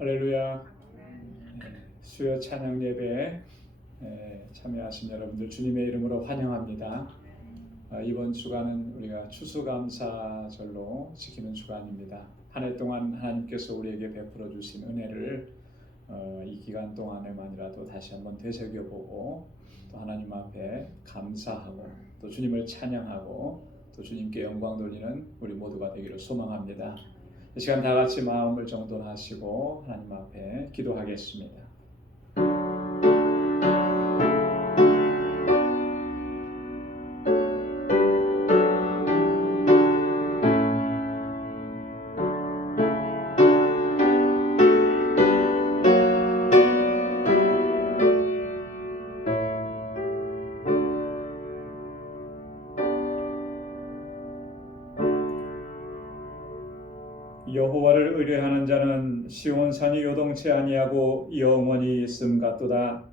할렐루야. 수요 찬양 예배에 참여하신 여러분들 주님의 이름으로 환영합니다. 이번 주간은 우리가 추수감사절로 지키는 주간입니다. 한 해 동안 하나님께서 우리에게 베풀어 주신 은혜를 이 기간 동안에만이라도 다시 한번 되새겨보고 또 하나님 앞에 감사하고 또 주님을 찬양하고 또 주님께 영광 돌리는 우리 모두가 되기를 소망합니다. 이 시간 다 같이 마음을 정돈하시고 하나님 앞에 기도하겠습니다. 여호와를 의뢰하는 자는 시온산이 요동치 아니하고 영원히 있음 같도다.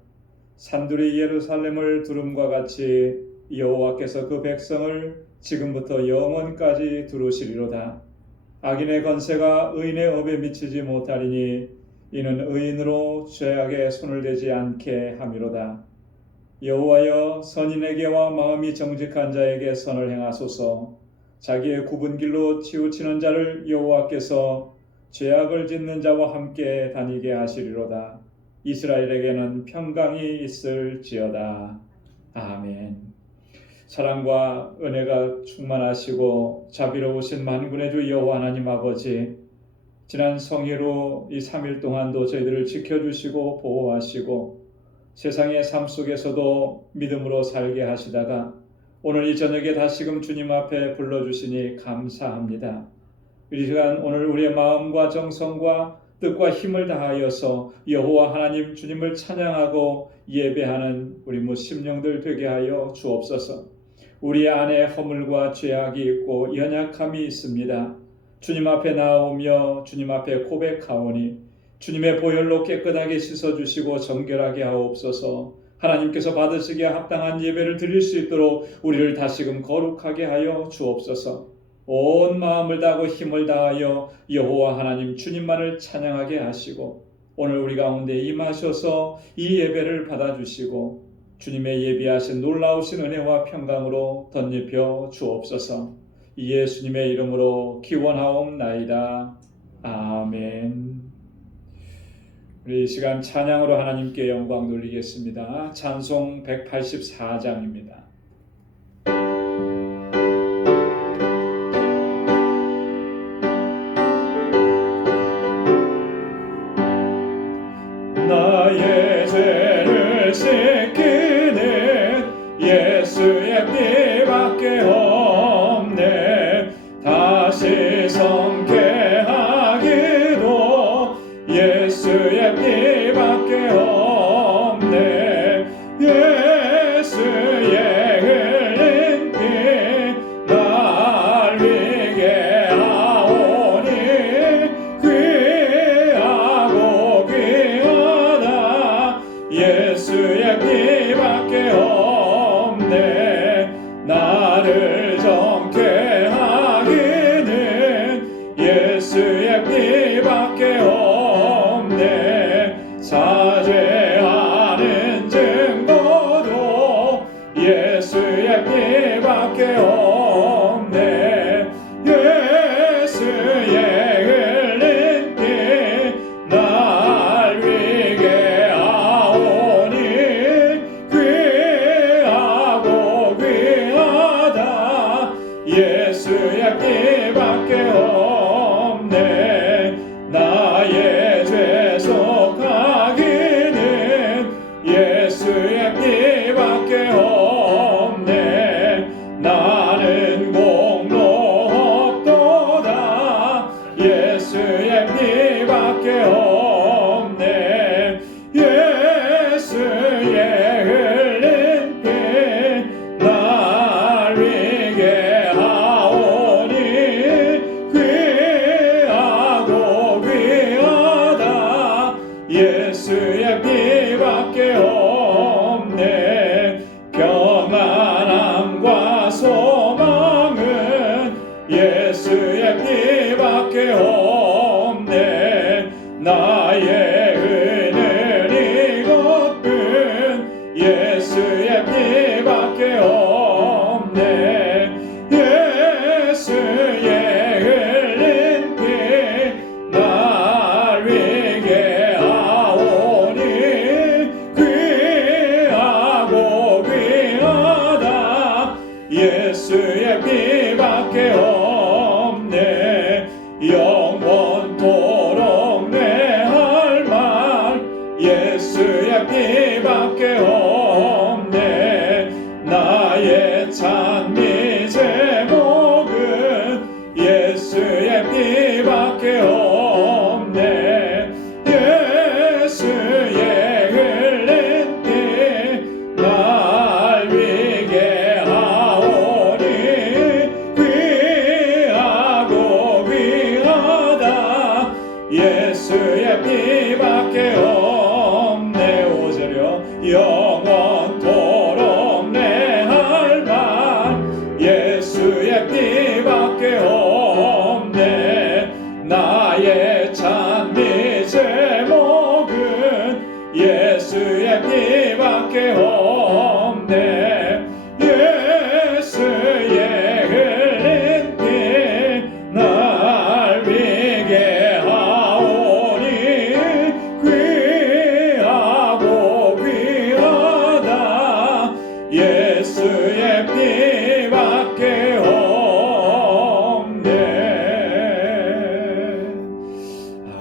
산들이 예루살렘을 두름과 같이 여호와께서 그 백성을 지금부터 영원까지 두루시리로다. 악인의 건세가 의인의 업에 미치지 못하리니 이는 의인으로 죄악에 손을 대지 않게 함이로다. 여호와여, 선인에게와 마음이 정직한 자에게 선을 행하소서. 자기의 굽은 길로 치우치는 자를 여호와께서 죄악을 짓는 자와 함께 다니게 하시리로다. 이스라엘에게는 평강이 있을지어다. 아멘. 사랑과 은혜가 충만하시고 자비로우신 만군의 주 여호와 하나님 아버지, 지난 성회로 이 3일 동안도 저희들을 지켜주시고 보호하시고 세상의 삶 속에서도 믿음으로 살게 하시다가 오늘 이 저녁에 다시금 주님 앞에 불러주시니 감사합니다. 이 시간 오늘 우리의 마음과 정성과 뜻과 힘을 다하여서 여호와 하나님 주님을 찬양하고 예배하는 우리 심령들 되게 하여 주옵소서. 우리 안에 허물과 죄악이 있고 연약함이 있습니다. 주님 앞에 나오며 주님 앞에 고백하오니 주님의 보혈로 깨끗하게 씻어주시고 정결하게 하옵소서. 하나님께서 받으시기에 합당한 예배를 드릴 수 있도록 우리를 다시금 거룩하게 하여 주옵소서. 온 마음을 다하고 힘을 다하여 여호와 하나님 주님만을 찬양하게 하시고 오늘 우리 가운데 임하셔서 이 예배를 받아주시고 주님의 예비하신 놀라우신 은혜와 평강으로 덧입혀 주옵소서. 예수님의 이름으로 기원하옵나이다. 아멘. 우리 이 시간 찬양으로 하나님께 영광 돌리겠습니다. 찬송 184장입니다. 나의 죄를 씻기는 예수의 피밖에 없네. 다시 성케하기도 예수의 피밖에 없네. 예수의 흘린 피 날 위게 하오니 귀하고 귀하다. 예수의 피밖에 없네. 나를 정케 하기는 예수의 피밖에 없네. 사죄하는 증거도 예수의 피밖에 없네. 예수의 흘린 피 날 위게 하오니 귀하고 귀하다. 예수의 피밖에 없네. 나의 죄 속하기는 예수의 피밖에 없네. 나는 공로 없도다. 예수의 피밖에 없네. 예수의 흘린 피 날 위게 하오니 귀하고 귀하다. 예수의 피밖에 없네. 평안함과 소망은 예수의 피밖에 없네. 나의 피밖에 없네. 영원토록 내 할 말 예수의 피밖에 없네. 나의 찬미 제목은 예수의 피밖에 없네. 예수의 흘린 피 날 위게 하오니 귀하고 귀하다. 예수의 피밖에 없네. 5절이요. 영원토록 내 할 말 예수의 피밖에 없네. 나의 찬미 제목은 예수의 피밖에 없네. 예수의 흘린 피 날 위게 하오니 귀하고 귀하다. 예수의 피밖에 없네.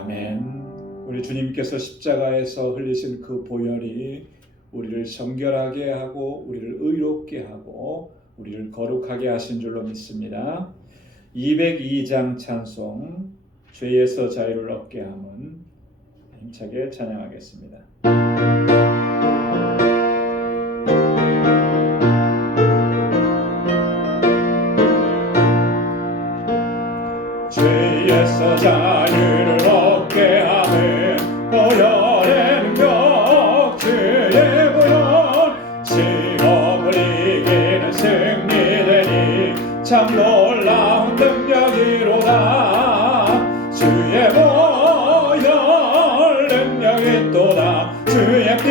아멘. 우리 주님께서 십자가에서 흘리신 그 보혈이 우리를 정결하게 하고 우리를 의롭게 하고 우리를 거룩하게 하신 줄로 믿습니다. 202장 찬송 죄에서 자유를 얻게 함은 힘차게 찬양하겠습니다. 죄에서 자유를 얻게 함은 보혈의 능력 주의 보혈 시험을 이기는 승리되니 참 놀라운 능력이로다. 주의 보혈 능력이 또다. 주의 피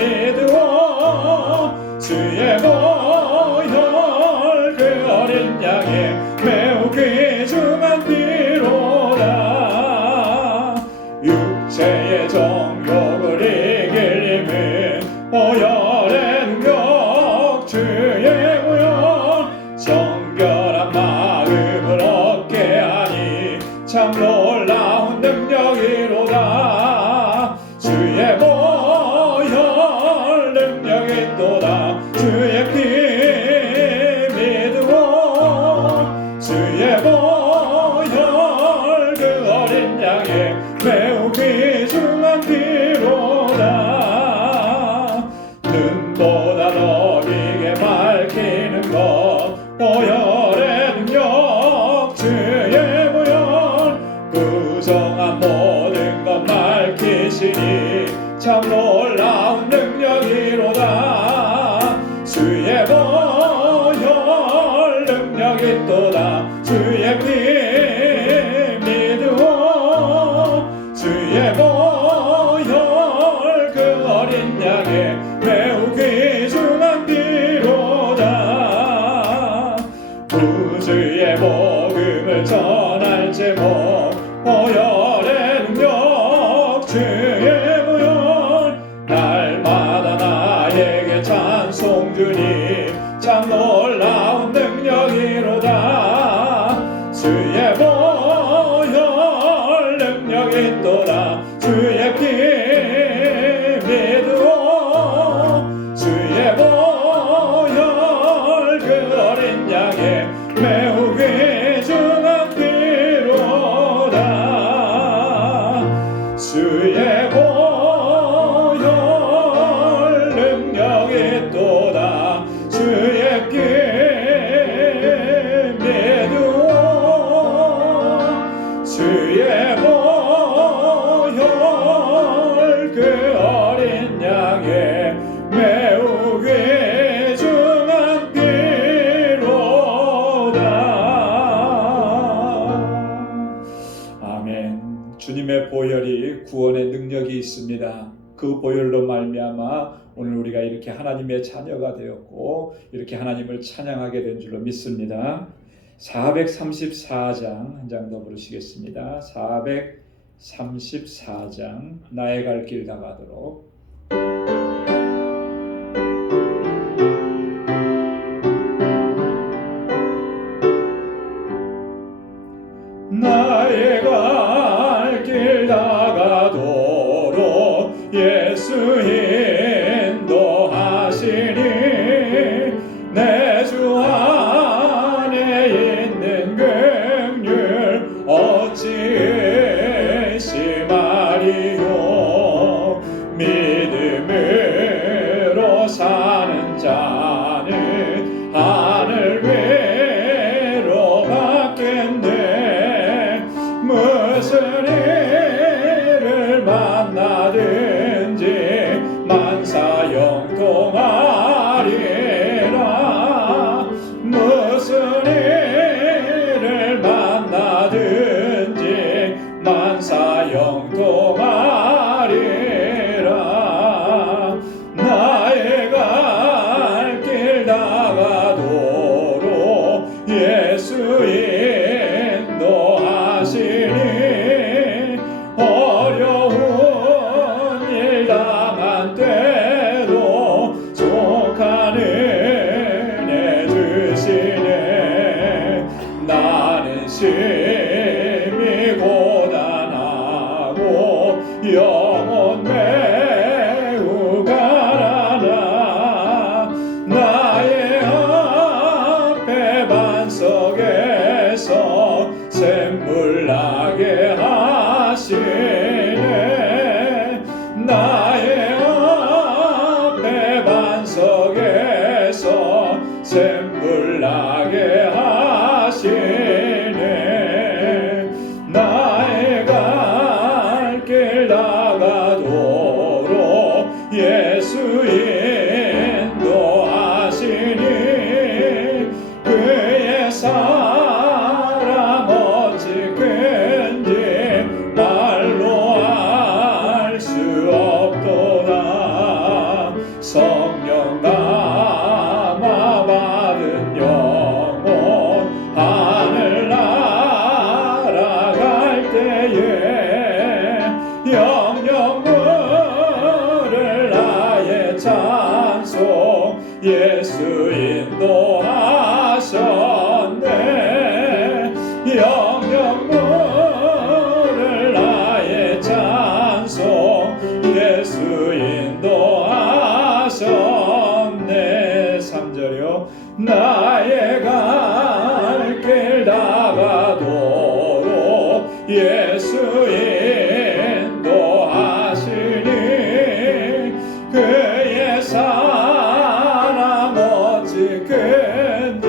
믿으오. 주의 보혈 그 어린 양의 매우 귀중한 피로다. 육체의 정욕을 이길 힘은 보혈의 능력 주의 보혈 정결한 마음을 얻게 하니 참 놀라운 능력이로다. 주의 보혈 능력이 또다. 주의 피 믿으오. 주의 보혈 그 어린 양의 매우 귀중한 피로다. 눈보다 더 비게 밝히는 것 보혈의 능력 주의 보혈 부정한 모든 것 밝히시니 참 놀라운 능력이로다. 주의 보혈 능력이 또다. 주의 피 믿으오. 주의 보혈 그 어린 양의 매우 귀중한 피로다. 구주의 복음을 전할 제목 보혈의 능력 주의 보혈 날마다 나에게 찬송 주니 참 놀라운 능력이로다. 주의 보혈 능력이 또다. 주의 피 믿으오. 주의 보혈 그 어린 양의 매우 귀중한 피로다. 주의 보혈 능력이 또다. 주의 피 믿으오. 주의 보혈 그 어린 양의 매우 귀중한 피로다. 아멘. 주님의 보혈이 구원의 능력이 있습니다. 그 보혈로 말미암아 오늘 우리가 이렇게 하나님의 자녀가 되었고 이렇게 하나님을 찬양하게 된 줄로 믿습니다. 434장 한 장 더 부르시겠습니다. 434장 나의 갈 길 다가도록. 말이요 믿음으로 사는 자는 하늘 위로 받겠네. 무슨 일을 만나든지 만사형통하리라. 무슨 일을 만나든지 만사형통하리라. 나의 갈 길 다가도록 예수 인도하시니 어려운 일 당한 때도 족한 은혜 주시네. 나는 심히 고단하고 영혼 매우 가난하. 나의 앞에 반석에서 샘물 나게 하시네. 나의 앞에 반석에서 샘물 나게 하시네. 나의 갈 길 다가도록 예수 인도하시니 그의 사랑 어찌 큰지 말로 알 수 없도다. 성령 감화 받은 영혼 하늘 날아갈 때에 영영 물을 나의 찬송 예수 인도하셨네. 영영 물을 나의 찬송 예수 인도하셨네. 3절이요. 나의 갈 길 다가도록 예수 인도하시니 그의 사랑 어찌 큰지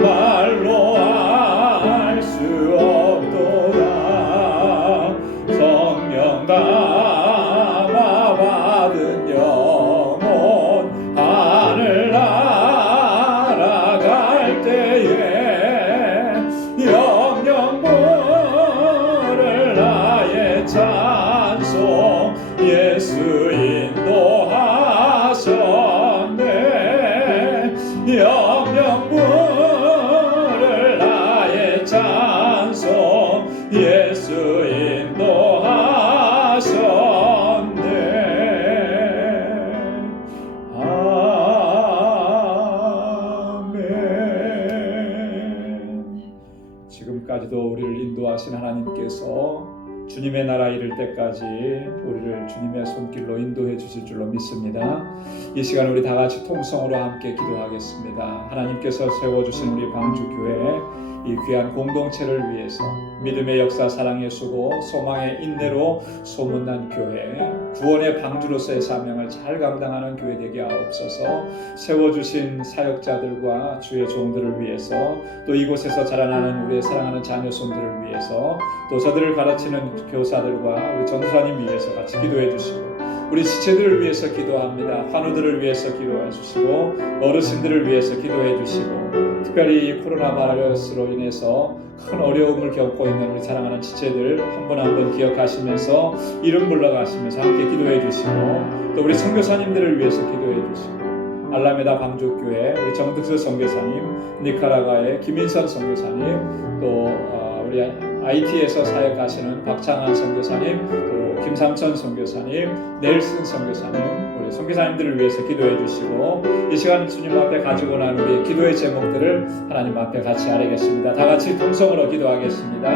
말로 알 수 없도다. 성령 감화 받은 영혼 하늘 날아갈 때에 영영 물을 나의 찬송 예수 인도하셨네. 영영 물을 나의 찬송 예수 인도하셨네. 아멘. 지금까지도 우리를 인도하신 하나님께서 주님의 나라 이를 때까지 우리를 주님의 손길로 인도해 주실 줄로 믿습니다. 이 시간 우리 다 같이 통성으로 함께 기도하겠습니다. 하나님께서 세워주신 우리 방주교회 이 귀한 공동체를 위해서 믿음의 역사, 사랑의 수고, 소망의 인내로 소문난 교회, 구원의 방주로서의 사명을 잘 감당하는 교회 되게 하옵소서. 세워주신 사역자들과 주의 종들을 위해서, 또 이곳에서 자라나는 우리의 사랑하는 자녀손들을 위해서, 또 저들을 가르치는 교사들과 우리 전도사님 위해서 같이 기도해 주시고, 우리 지체들을 위해서 기도합니다. 환우들을 위해서 기도해 주시고, 어르신들을 위해서 기도해 주시고, 특별히 코로나 바이러스로 인해서 큰 어려움을 겪고 있는 우리 사랑하는 지체들 한 분 한 분 기억하시면서 이름 불러가시면서 함께 기도해 주시고, 또 우리 선교사님들을 위해서 기도해 주시고, 알라메다 방주교회 우리 정득수 선교사님, 니카라과의 김인선 선교사님, 또 우리 IT에서 사역하시는 박창한 선교사님, 또 김삼천 선교사님, 넬슨 선교사님, 우리 선교사님들을 위해서 기도해 주시고 이 시간 주님 앞에 가지고 난 우리 기도의 제목들을 하나님 앞에 같이 아뢰겠습니다. 다 같이 통성으로 기도하겠습니다.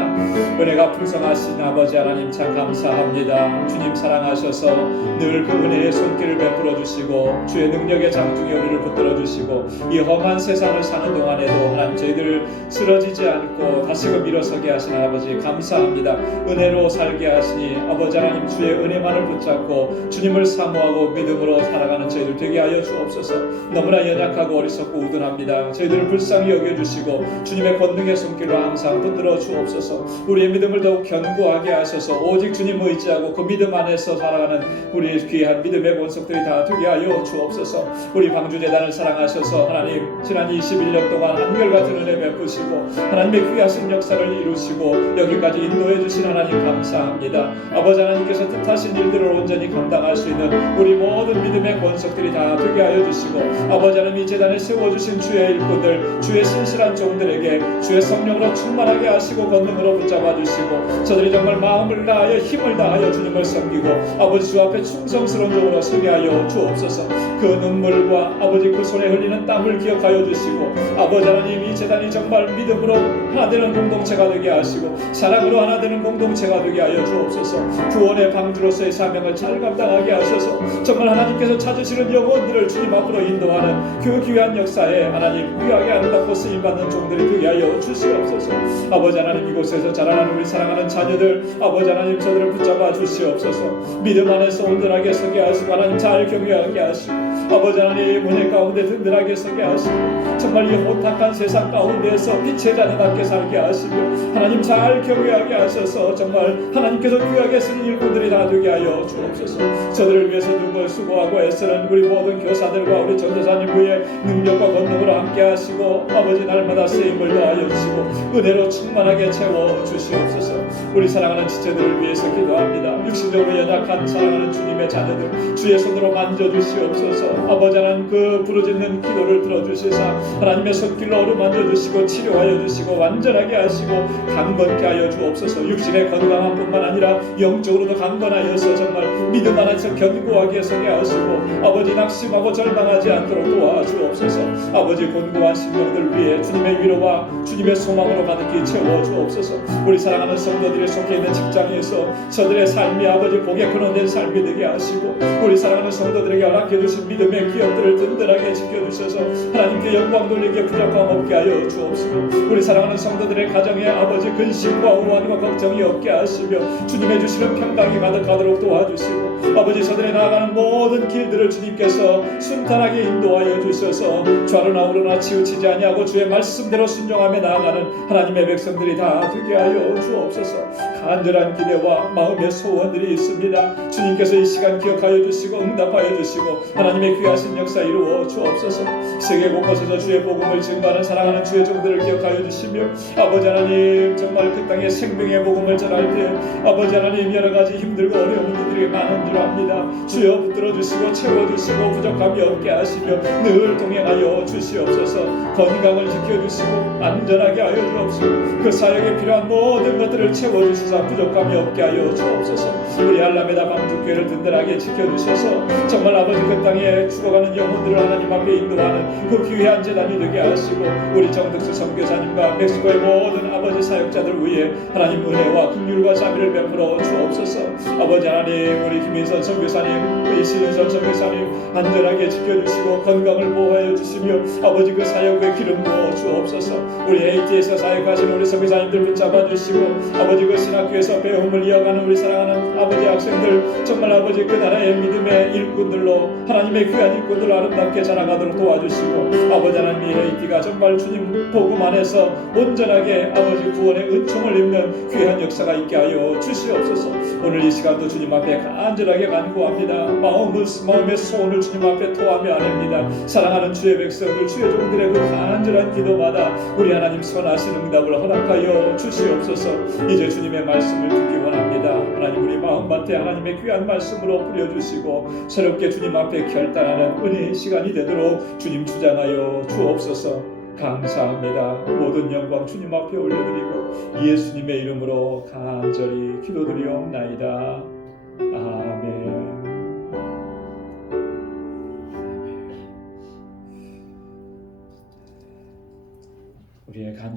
은혜가 풍성하신 아버지 하나님 참 감사합니다. 주님 사랑하셔서 늘 그 은혜의 손길을 베풀어 주시고 주의 능력의 장중에 우리를 붙들어 주시고 이 험한 세상을 사는 동안에도 하나님 저희들을 쓰러지지 않고 다시금 일어서게 하신 아버지 감사합니다. 은혜로 살게 하시니 아버지 하나님 주의 은혜만을 붙잡고 주님을 사모하고 믿음으로 살아가는 저희들 되게 하여 주옵소서. 너무나 연약하고 어리석고 우둔합니다. 저희들을 불쌍히 여겨주시고 주님의 권능의 손길로 항상 붙들어 주옵소서. 우리의 믿음을 더욱 견고하게 하셔서 오직 주님 의지하고 그 믿음 안에서 살아가는 우리 귀한 믿음의 본속들이 다 되게 하여 주옵소서. 우리 방주재단을 사랑하셔서 하나님 지난 21년 동안 한결같은 은혜 베푸시고 하나님의 귀하신 역사를 이루시고 여기까지 인도해 주신 하나님 감사합니다. 아버지 하나님께서 뜻하신 일들을 온전히 감당할 수 있는 우리 모든 믿음의 권속들이 다 되게 하여 주시고 아버지 하나님 이 재단에 세워주신 주의 일꾼들 주의 신실한 종들에게 주의 성령으로 충만하게 하시고 권능으로 붙잡아 주시고 저들이 정말 마음을 다하여 힘을 다하여 주님을 섬기고 아버지 주 앞에 충성스러운 종으로 서게 하여 주옵소서. 그 눈물과 아버지 그 손에 흘리는 땀을 기억하여 주시고 아버지 하나님 이 재단이 정말 믿음으로 하나 되는 공동체가 되게 하시고 사랑으로 하나 되는 공동체가 되게 하여 주옵소서. 구원의 방주로서의 사명을 잘 감당하게 하셔서 정말 하나님께서 찾으시는 영혼들을 주님 앞으로 인도하는 그 귀한 역사에 하나님 귀하게 아름답고 쓰임받는 종들이 되게 하여 주시옵소서. 아버지 하나님 이곳에서 자라나는 우리 사랑하는 자녀들 아버지 하나님 저들을 붙잡아 주시옵소서. 믿음 안에서 온전하게 서게 하시고 하나님 잘 경외하게 하시고 아버지 하나님 은혜 가운데 든든하게 서게 하시고 정말 이 혼탁한 세상 가운데에서 빛의 자녀답게 살게 하시며 하나님 잘 경외하게 하셔서 정말 하나님께서 귀하게 쓰는 일꾼들이 다 되게 하여 주옵소서. 저들을 위해서 누구 수고하고 애쓰는 우리 모든 교사들과 우리 전도사님 위에 능력과 권능으로 함께 하시고 아버지 날마다 쓰임을 더하여 주시고 은혜로 충만하게 채워 주시옵소서. 우리 사랑하는 지체들을 위해서 기도합니다. 육신적으로 연약한 사랑하는 주님의 자녀들 주의 손으로 만져주시옵소서. 아버지 하나님 그 부르짖는 기도를 들어주시사 하나님의 손길로 어루만져 주시고 치료하여 주시고 완전하게 하시고 강건케 하여 주옵소서. 육신의 건강한 뿐만 아니라 영적으로도 강건하여서 정말 믿음 안에서 견고하게 서게 하시고 아버지 낙심하고 절망하지 않도록 도와주옵소서. 아버지 곤고한 심령들 위해 주님의 위로와 주님의 소망으로 가득히 채워 주옵소서. 우리 사랑하는 성도들이 속해 있는 직장에서 저들의 삶이 아버지 복에 근원된 삶이 되게 하시고 우리 사랑하는 성도들에게 허락해 주신 믿음의 기업들을 든든하게 지켜주셔서 하나님께 영광 돌리기에 부족함 없게 하여 주옵시고 우리 사랑하는 성도들의 가정에 아버지 근심과 우환과 걱정이 없게 하시며 주님의 주시는 평강이 가득하도록 도와주시고 아버지 저들의 나아가는 모든 길들을 주님께서 순탄하게 인도하여 주셔서 좌로나 우로나 치우치지 아니하고 주의 말씀대로 순종하며 나아가는 하나님의 백성들이 다 되게 하여 주옵소서. 간절한 기대와 마음의 소원들이 있습니다. 주님께서 이 시간 기억하여 주시고 응답하여 주시고 하나님의 귀하신 역사 이루어 주옵소서. 세계 곳곳에서 주의 복음을 증거하는 사랑하는 주의 종들을 기억하여 주시며 아버지 하나님 정말 그 땅에 생명의 복음을 전할 때 아버지 하나님 여러 가지 힘들고 어려운 일들이 많은 줄 압니다. 주여 붙들어 주시고 채워 주시고 부족함이 없게 하시며 늘 동행하여 주시옵소서. 건강을 지켜 주시고 안전하게 하여 주옵시고 그 사역에 필요한 모든 것들을 채워 주시사 부족함이 없게 하여 주옵소서. 우리 알라메다 방주교회를 든든하게 지켜 주셔서 정말 아버지 그 땅에 죽어가는 영혼들을 하나님 앞에 인도하는 그 귀한 재단이 되게 하시고 우리 정득수 선교사님과 멕시코의 모든 아버지 사역자들 위해 하나님 은혜와 긍휼과 자비를 베풀어 주옵소서. 아버지 하나님 우리 김인선 선교사님 이신선 선교사님 안전하게 지켜주시고 건강을 보호하여 주시며 아버지 그 사역에 기름 부어 주옵소서. 우리 AT에서 사역하시는 우리 선교사님들 붙잡아 주시고 아버지 그 신학교에서 배움을 이어가는 우리 사랑하는 아버지 학생들 정말 아버지 그 나라의 믿음의 일꾼들로 하나님의 귀한 일꾼들로 아름답게 자라가도록 도와주시고 아버지 하나님 이 AT가 정말 주님 복음 안에서 온전하게 아버지 구원의 은총을 입는 귀한 역사가 있게 하여 주시옵소서. 오늘 이 시간도 주님 앞에 간절하게 간구합니다. 마음의 소원을 주님 앞에 토하며 아냅니다. 사랑하는 주의 백성들 주의 종들의 그 간절한 기도마다 우리 하나님 선하신 응답을 허락하여 주시옵소서. 이제 주님의 말씀을 듣기 원합니다. 하나님 우리 마음밭에 하나님의 귀한 말씀으로 뿌려주시고 새롭게 주님 앞에 결단하는 은혜의 시간이 되도록 주님 주장하여 주옵소서. 감사합니다. 모든 영광 주님 앞에 올려드리고 예수님의 이름으로 간절히 기도드리옵나이다.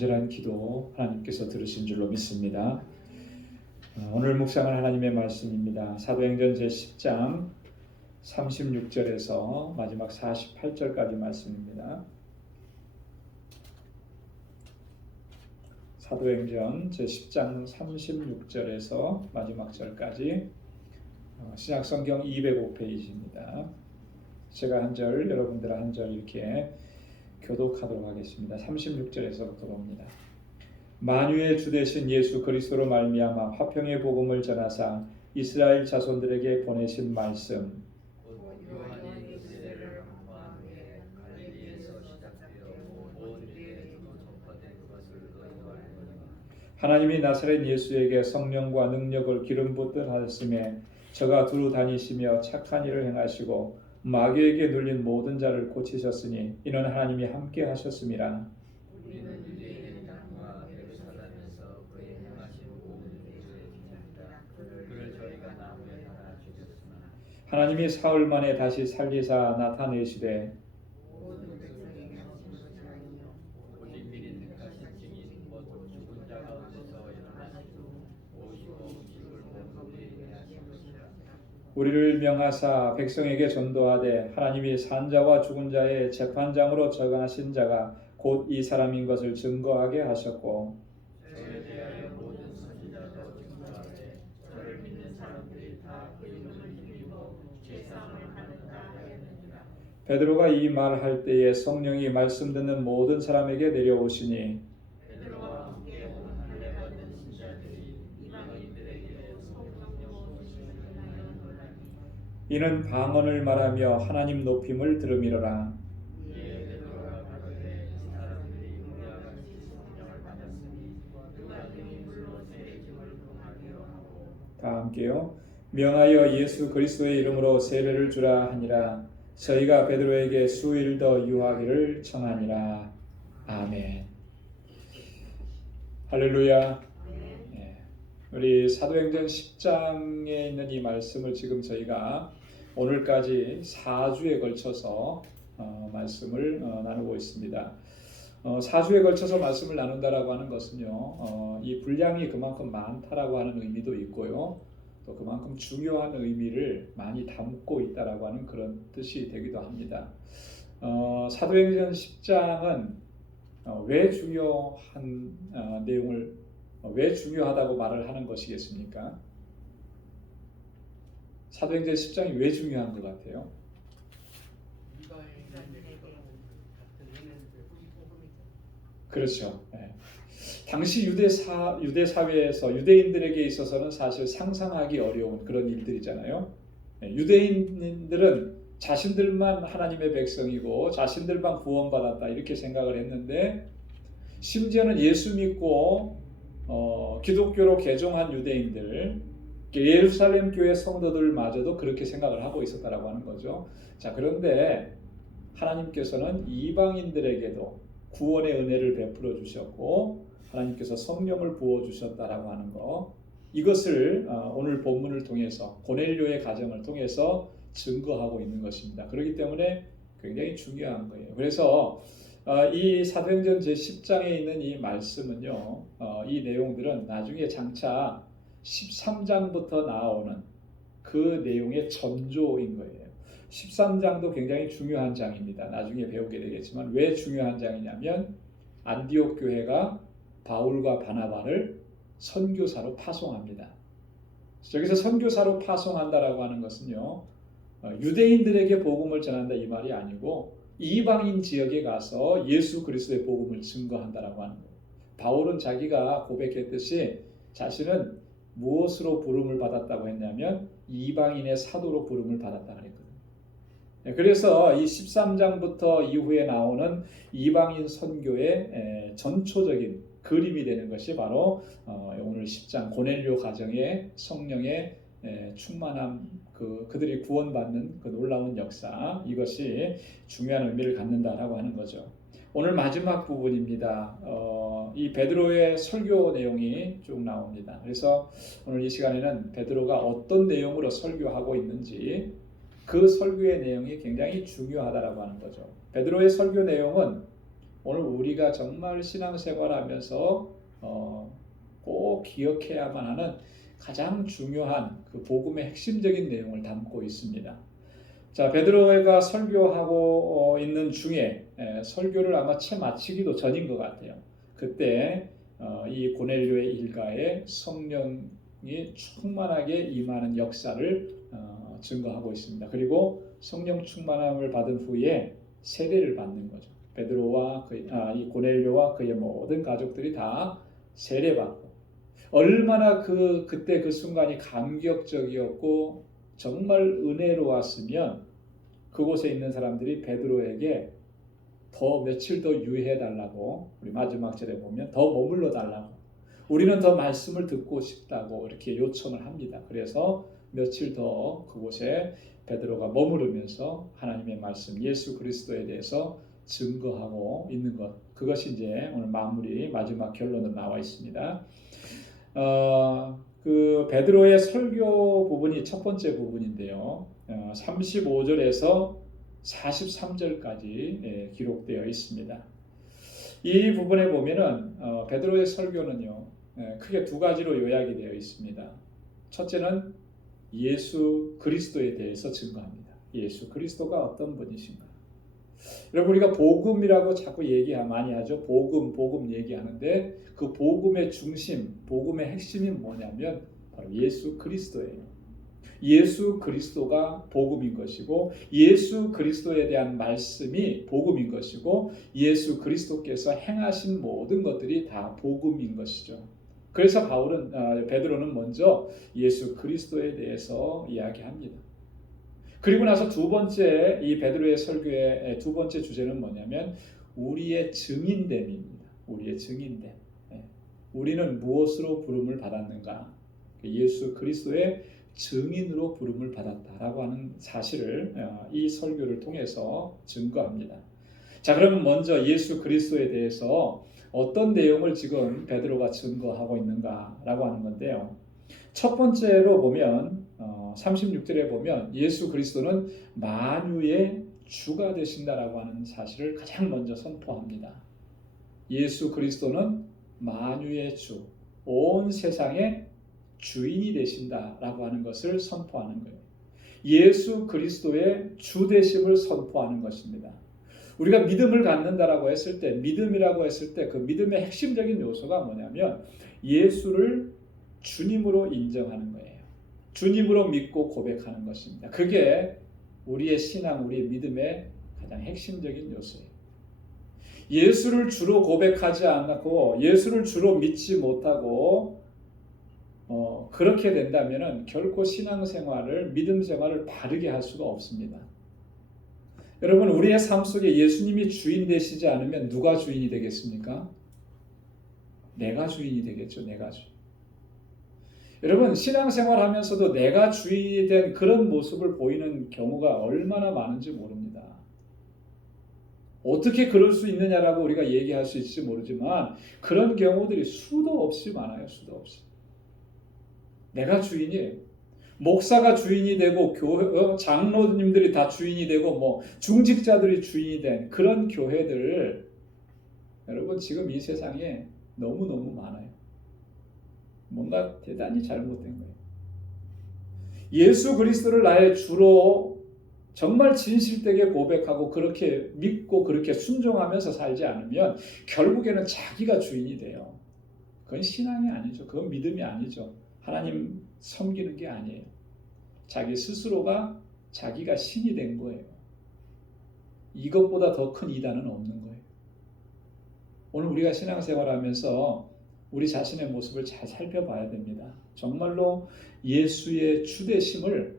간절한 기도 하나님께서 들으신 줄로 믿습니다. 오늘 묵상할 하나님의 말씀입니다. 사도행전 제10장 36절에서 마지막 48절까지 말씀입니다. 사도행전 제10장 36절에서 마지막 절까지 신약성경 205페이지입니다. 제가 한 절, 여러분들 한 절 이렇게 교독하도록 하겠습니다. 36절에서부터 봅니다. 만유의 주 되신 예수 그리스도로 말미암아 화평의 복음을 전하사 이스라엘 자손들에게 보내신 말씀, 하나님이 나사렛 예수에게 성령과 능력을 기름 붓듯 하셨음에 저가 두루 다니시며 착한 일을 행하시고 마귀에게 눌린 모든 자를 고치셨으니 이는 하나님이 함께 하셨음이라. 우리는 유대인의 땅과 예루살렘에서 그의 행하신 모든 일들을 기념하다. 그를 저희가 나무에 달아 죽였으나 하나님이 사흘 만에 다시 살리사 나타내시되 모든 백성에게 하신 것이 아니요 오직 미리 택하신 증인 곧 죽은 자 가운데서 일어나시고 오시고 음식을 먹은 우리에게 하신 것이라. 우리를 명하사 백성에게 전도하되 하나님이 산자와 죽은 자의 재판장으로 정하신 자가 곧 이 사람인 것을 증거하게 하셨고 저에 대하여 모든 선지자도 증거하되 저를 믿는 사람들이 다 그 이름을 힘입어 죄사함을 받는다 하였느니라. 베드로가 이 말할 때에 성령이 말씀 듣는 모든 사람에게 내려오시니 베드로와 함께 온 할례 받은 신자들이 이방인들에게 성령을 주시는 하여 놀라니 이는 방언을 말하며 하나님 높임을 들음이로라. 이에 베드로가 가로되 이 사람들이 우리와 같이 성령을 받았으니 누가 능히 물로 세례짐을 금하기로 하고 다 함께요. 명하여 예수 그리스도의 이름으로 세례를 주라 하니라. 저희가 베드로에게 수일 더 유하기를 청하니라. 아멘. 할렐루야. 예. 우리 사도행전 10장에 있는 이 말씀을 지금 저희가 오늘까지 4주에 걸쳐서 말씀을 나누고 있습니다. 4주에 걸쳐서 말씀을 나눈다라고 하는 것은요, 이 분량이 그만큼 많다라고 하는 의미도 있고요, 또 그만큼 중요한 의미를 많이 담고 있다라고 하는 그런 뜻이 되기도 합니다. 사도행전 10장은 왜 중요한 내용을 왜 중요하다고 말을 하는 것이겠습니까? 사도행전 10장이 왜 중요한 것 같아요? 그렇죠. 네. 당시 유대 사회에서 유대인들에게 있어서는 사실 상상하기 어려운 그런 일들이잖아요. 네. 유대인들은 자신들만 하나님의 백성이고 자신들만 구원받았다 이렇게 생각을 했는데, 심지어는 예수 믿고 기독교로 개종한 유대인들, 예루살렘 교회 성도들마저도 그렇게 생각을 하고 있었다라고 하는 거죠. 자, 그런데 하나님께서는 이방인들에게도 구원의 은혜를 베풀어 주셨고 하나님께서 성령을 부어 주셨다라고 하는 거, 이것을 오늘 본문을 통해서 고넬료의 가정을 통해서 증거하고 있는 것입니다. 그렇기 때문에 굉장히 중요한 거예요. 그래서 이 사도행전 제10장에 있는 이 말씀은요, 이 내용들은 나중에 장차 13장부터 나오는 그 내용의 전조인 거예요. 13장도 굉장히 중요한 장입니다. 나중에 배우게 되겠지만 왜 중요한 장이냐면 안디옥 교회가 바울과 바나바를 선교사로 파송합니다. 여기서 선교사로 파송한다라고 하는 것은요, 유대인들에게 복음을 전한다 이 말이 아니고 이방인 지역에 가서 예수 그리스도의 복음을 증거한다라고 하는 거예요. 바울은 자기가 고백했듯이 자신은 무엇으로 부름을 받았다고 했냐면 이방인의 사도로 부름을 받았다고 했거든요. 그래서 이 13장부터 이후에 나오는 이방인 선교의 전초적인 그림이 되는 것이 바로 오늘 10장 고넬료 가정의 성령의 충만함, 그들이 구원받는 그 놀라운 역사, 이것이 중요한 의미를 갖는다라고 하는 거죠. 오늘 마지막 부분입니다. 이 베드로의 설교 내용이 쭉 나옵니다. 그래서 오늘 이 시간에는 베드로가 어떤 내용으로 설교하고 있는지, 그 설교의 내용이 굉장히 중요하다라고 하는 거죠. 베드로의 설교 내용은 오늘 우리가 정말 신앙생활하면서 꼭 기억해야만 하는 가장 중요한 그 복음의 핵심적인 내용을 담고 있습니다. 자, 베드로가 설교하고 있는 중에 설교를 아마 채 마치기도 전인 것 같아요. 그때 이 고넬료의 일가에 성령이 충만하게 임하는 역사를 증거하고 있습니다. 그리고 성령 충만함을 받은 후에 세례를 받는 거죠. 베드로와 이 고넬료와 그의 모든 가족들이 다 세례받고 얼마나 그때 그 순간이 감격적이었고 정말 은혜로웠으면 그곳에 있는 사람들이 베드로에게 더 며칠 더 유의해 달라고, 우리 마지막 절에 보면 더 머물러 달라고, 우리는 더 말씀을 듣고 싶다고 이렇게 요청을 합니다. 그래서 며칠 더 그곳에 베드로가 머무르면서 하나님의 말씀 예수 그리스도에 대해서 증거하고 있는 것, 그것이 이제 오늘 마무리 마지막 결론으로 나와 있습니다. 그 베드로의 설교 부분이 첫 번째 부분인데요. 35절에서 43절까지 기록되어 있습니다. 이 부분에 보면은 베드로의 설교는요, 크게 두 가지로 요약이 되어 있습니다. 첫째는 예수 그리스도에 대해서 증거합니다. 예수 그리스도가 어떤 분이신가? 여러분, 우리가 복음이라고 자꾸 많이 하죠. 복음 얘기하는데 그 복음의 중심, 복음의 핵심이 뭐냐면 바로 예수 그리스도예요. 예수 그리스도가 복음인 것이고 예수 그리스도에 대한 말씀이 복음인 것이고 예수 그리스도께서 행하신 모든 것들이 다 복음인 것이죠. 그래서 베드로는 먼저 예수 그리스도에 대해서 이야기합니다. 그리고 나서 두 번째, 이 베드로의 설교의 두 번째 주제는 뭐냐면 우리의 증인됨입니다. 우리의 증인됨. 우리는 무엇으로 부름을 받았는가? 예수 그리스도의 증인으로 부름을 받았다라고 하는 사실을 이 설교를 통해서 증거합니다. 자, 그러면 먼저 예수 그리스도에 대해서 어떤 내용을 지금 베드로가 증거하고 있는가라고 하는 건데요. 첫 번째로 보면 36절에 보면 예수 그리스도는 만유의 주가 되신다라고 하는 사실을 가장 먼저 선포합니다. 예수 그리스도는 만유의 주, 온 세상의 주인이 되신다라고 하는 것을 선포하는 거예요. 예수 그리스도의 주 되심을 선포하는 것입니다. 우리가 믿음을 갖는다라고 했을 때, 믿음이라고 했을 때 그 믿음의 핵심적인 요소가 뭐냐면 예수를 주님으로 인정하는 거예요. 주님으로 믿고 고백하는 것입니다. 그게 우리의 신앙, 우리의 믿음의 가장 핵심적인 요소예요. 예수를 주로 고백하지 않고 예수를 주로 믿지 못하고 그렇게 된다면 결코 신앙생활을, 믿음생활을 바르게 할 수가 없습니다. 여러분, 우리의 삶 속에 예수님이 주인 되시지 않으면 누가 주인이 되겠습니까? 내가 주인이 되겠죠. 내가 주인. 여러분, 신앙생활 하면서도 내가 주인이 된 그런 모습을 보이는 경우가 얼마나 많은지 모릅니다. 어떻게 그럴 수 있느냐라고 우리가 얘기할 수 있을지 모르지만 그런 경우들이 수도 없이 많아요. 수도 없이. 내가 주인이에요. 목사가 주인이 되고 장로님들이 다 주인이 되고 중직자들이 주인이 된 그런 교회들, 여러분 지금 이 세상에 너무너무 많아요. 뭔가 대단히 잘못된 거예요. 예수 그리스도를 나의 주로 정말 진실되게 고백하고 그렇게 믿고 그렇게 순종하면서 살지 않으면 결국에는 자기가 주인이 돼요. 그건 신앙이 아니죠. 그건 믿음이 아니죠. 하나님 섬기는 게 아니에요. 자기 스스로가 자기가 신이 된 거예요. 이것보다 더 큰 이단은 없는 거예요. 오늘 우리가 신앙생활하면서 우리 자신의 모습을 잘 살펴봐야 됩니다. 정말로 예수의 주되심을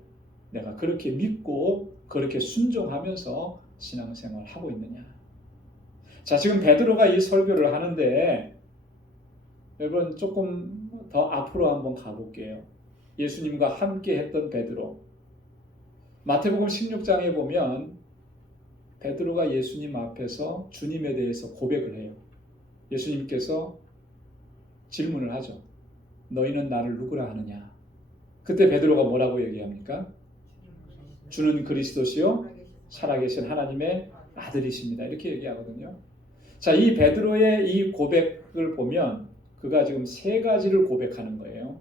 내가 그렇게 믿고 그렇게 순종하면서 신앙생활을 하고 있느냐. 자, 지금 베드로가 이 설교를 하는데 여러분 조금 더 앞으로 한번 가볼게요. 예수님과 함께 했던 베드로. 마태복음 16장에 보면 베드로가 예수님 앞에서 주님에 대해서 고백을 해요. 예수님께서 질문을 하죠. 너희는 나를 누구라 하느냐? 그때 베드로가 뭐라고 얘기합니까? 주는 그리스도시요 살아계신 하나님의 아들이십니다. 이렇게 얘기하거든요. 자, 이 베드로의 이 고백을 보면 그가 지금 세 가지를 고백하는 거예요.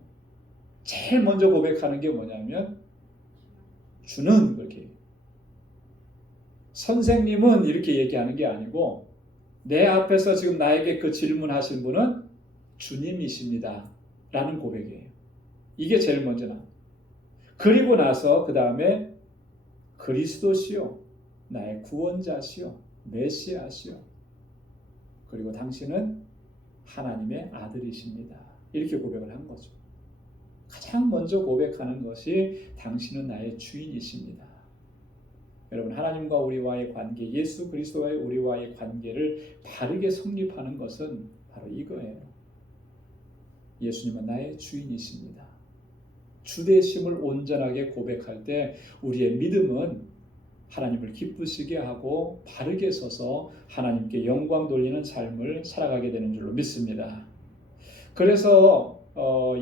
제일 먼저 고백하는 게 뭐냐면 주는 그렇게 선생님은 이렇게 얘기하는 게 아니고 내 앞에서 지금 나에게 그 질문하신 분은 주님이십니다 라는 고백이에요. 이게 제일 먼저 나. 그리고 나서 그 다음에 그리스도시요 나의 구원자시요 메시아시요 그리고 당신은 하나님의 아들이십니다. 이렇게 고백을 한 거죠. 가장 먼저 고백하는 것이 당신은 나의 주인이십니다. 여러분, 하나님과 우리와의 관계, 예수 그리스도와의 우리와의 관계를 바르게 성립하는 것은 바로 이거예요. 예수님은 나의 주인이십니다. 주되심을 온전하게 고백할 때 우리의 믿음은 하나님을 기쁘시게 하고 바르게 서서 하나님께 영광 돌리는 삶을 살아가게 되는 줄로 믿습니다. 그래서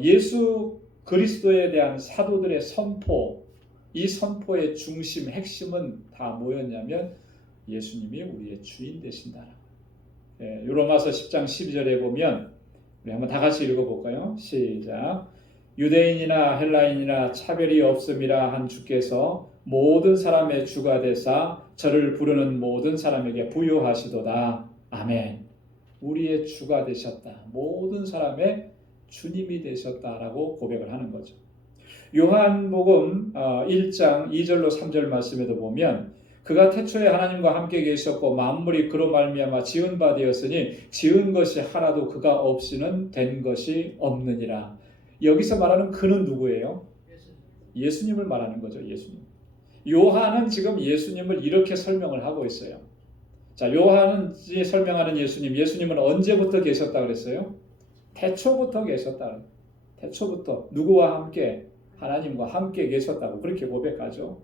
예수 그리스도에 대한 사도들의 선포, 이 선포의 중심, 핵심은 다 뭐였냐면 예수님이 우리의 주인 되신다. 로마서 10장 12절에 보면 우리 한번 다 같이 읽어볼까요? 시작. 유대인이나 헬라인이나 차별이 없음이라 한 주께서 모든 사람의 주가 되사 저를 부르는 모든 사람에게 부요하시도다. 아멘. 우리의 주가 되셨다. 모든 사람의 주님이 되셨다라고 고백을 하는 거죠. 요한복음 1장 2절로 3절 말씀에도 보면 그가 태초에 하나님과 함께 계셨고 만물이 그로 말미암아 지은 바 되었으니 지은 것이 하나도 그가 없이는 된 것이 없느니라. 여기서 말하는 그는 누구예요? 예수님을 말하는 거죠. 예수님. 요한은 지금 예수님을 이렇게 설명을 하고 있어요. 자, 요한이 설명하는 예수님은 언제부터 계셨다 그랬어요? 태초부터 계셨다. 태초부터 누구와 함께? 하나님과 함께 계셨다고 그렇게 고백하죠.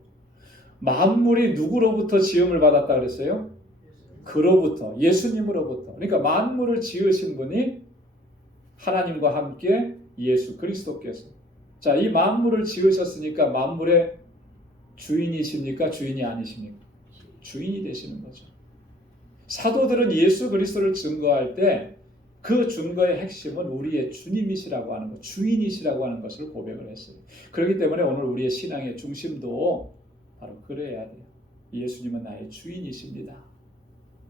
만물이 누구로부터 지음을 받았다 그랬어요? 그로부터, 예수님으로부터. 그러니까 만물을 지으신 분이 하나님과 함께 예수 그리스도께서. 자, 이 만물을 지으셨으니까 만물의 주인이십니까? 주인이 아니십니까? 주인이 되시는 거죠. 사도들은 예수 그리스도를 증거할 때 그 증거의 핵심은 우리의 주님이시라고 하는 것, 주인이시라고 하는 것을 고백을 했어요. 그렇기 때문에 오늘 우리의 신앙의 중심도 바로 그래야 돼요. 예수님은 나의 주인이십니다.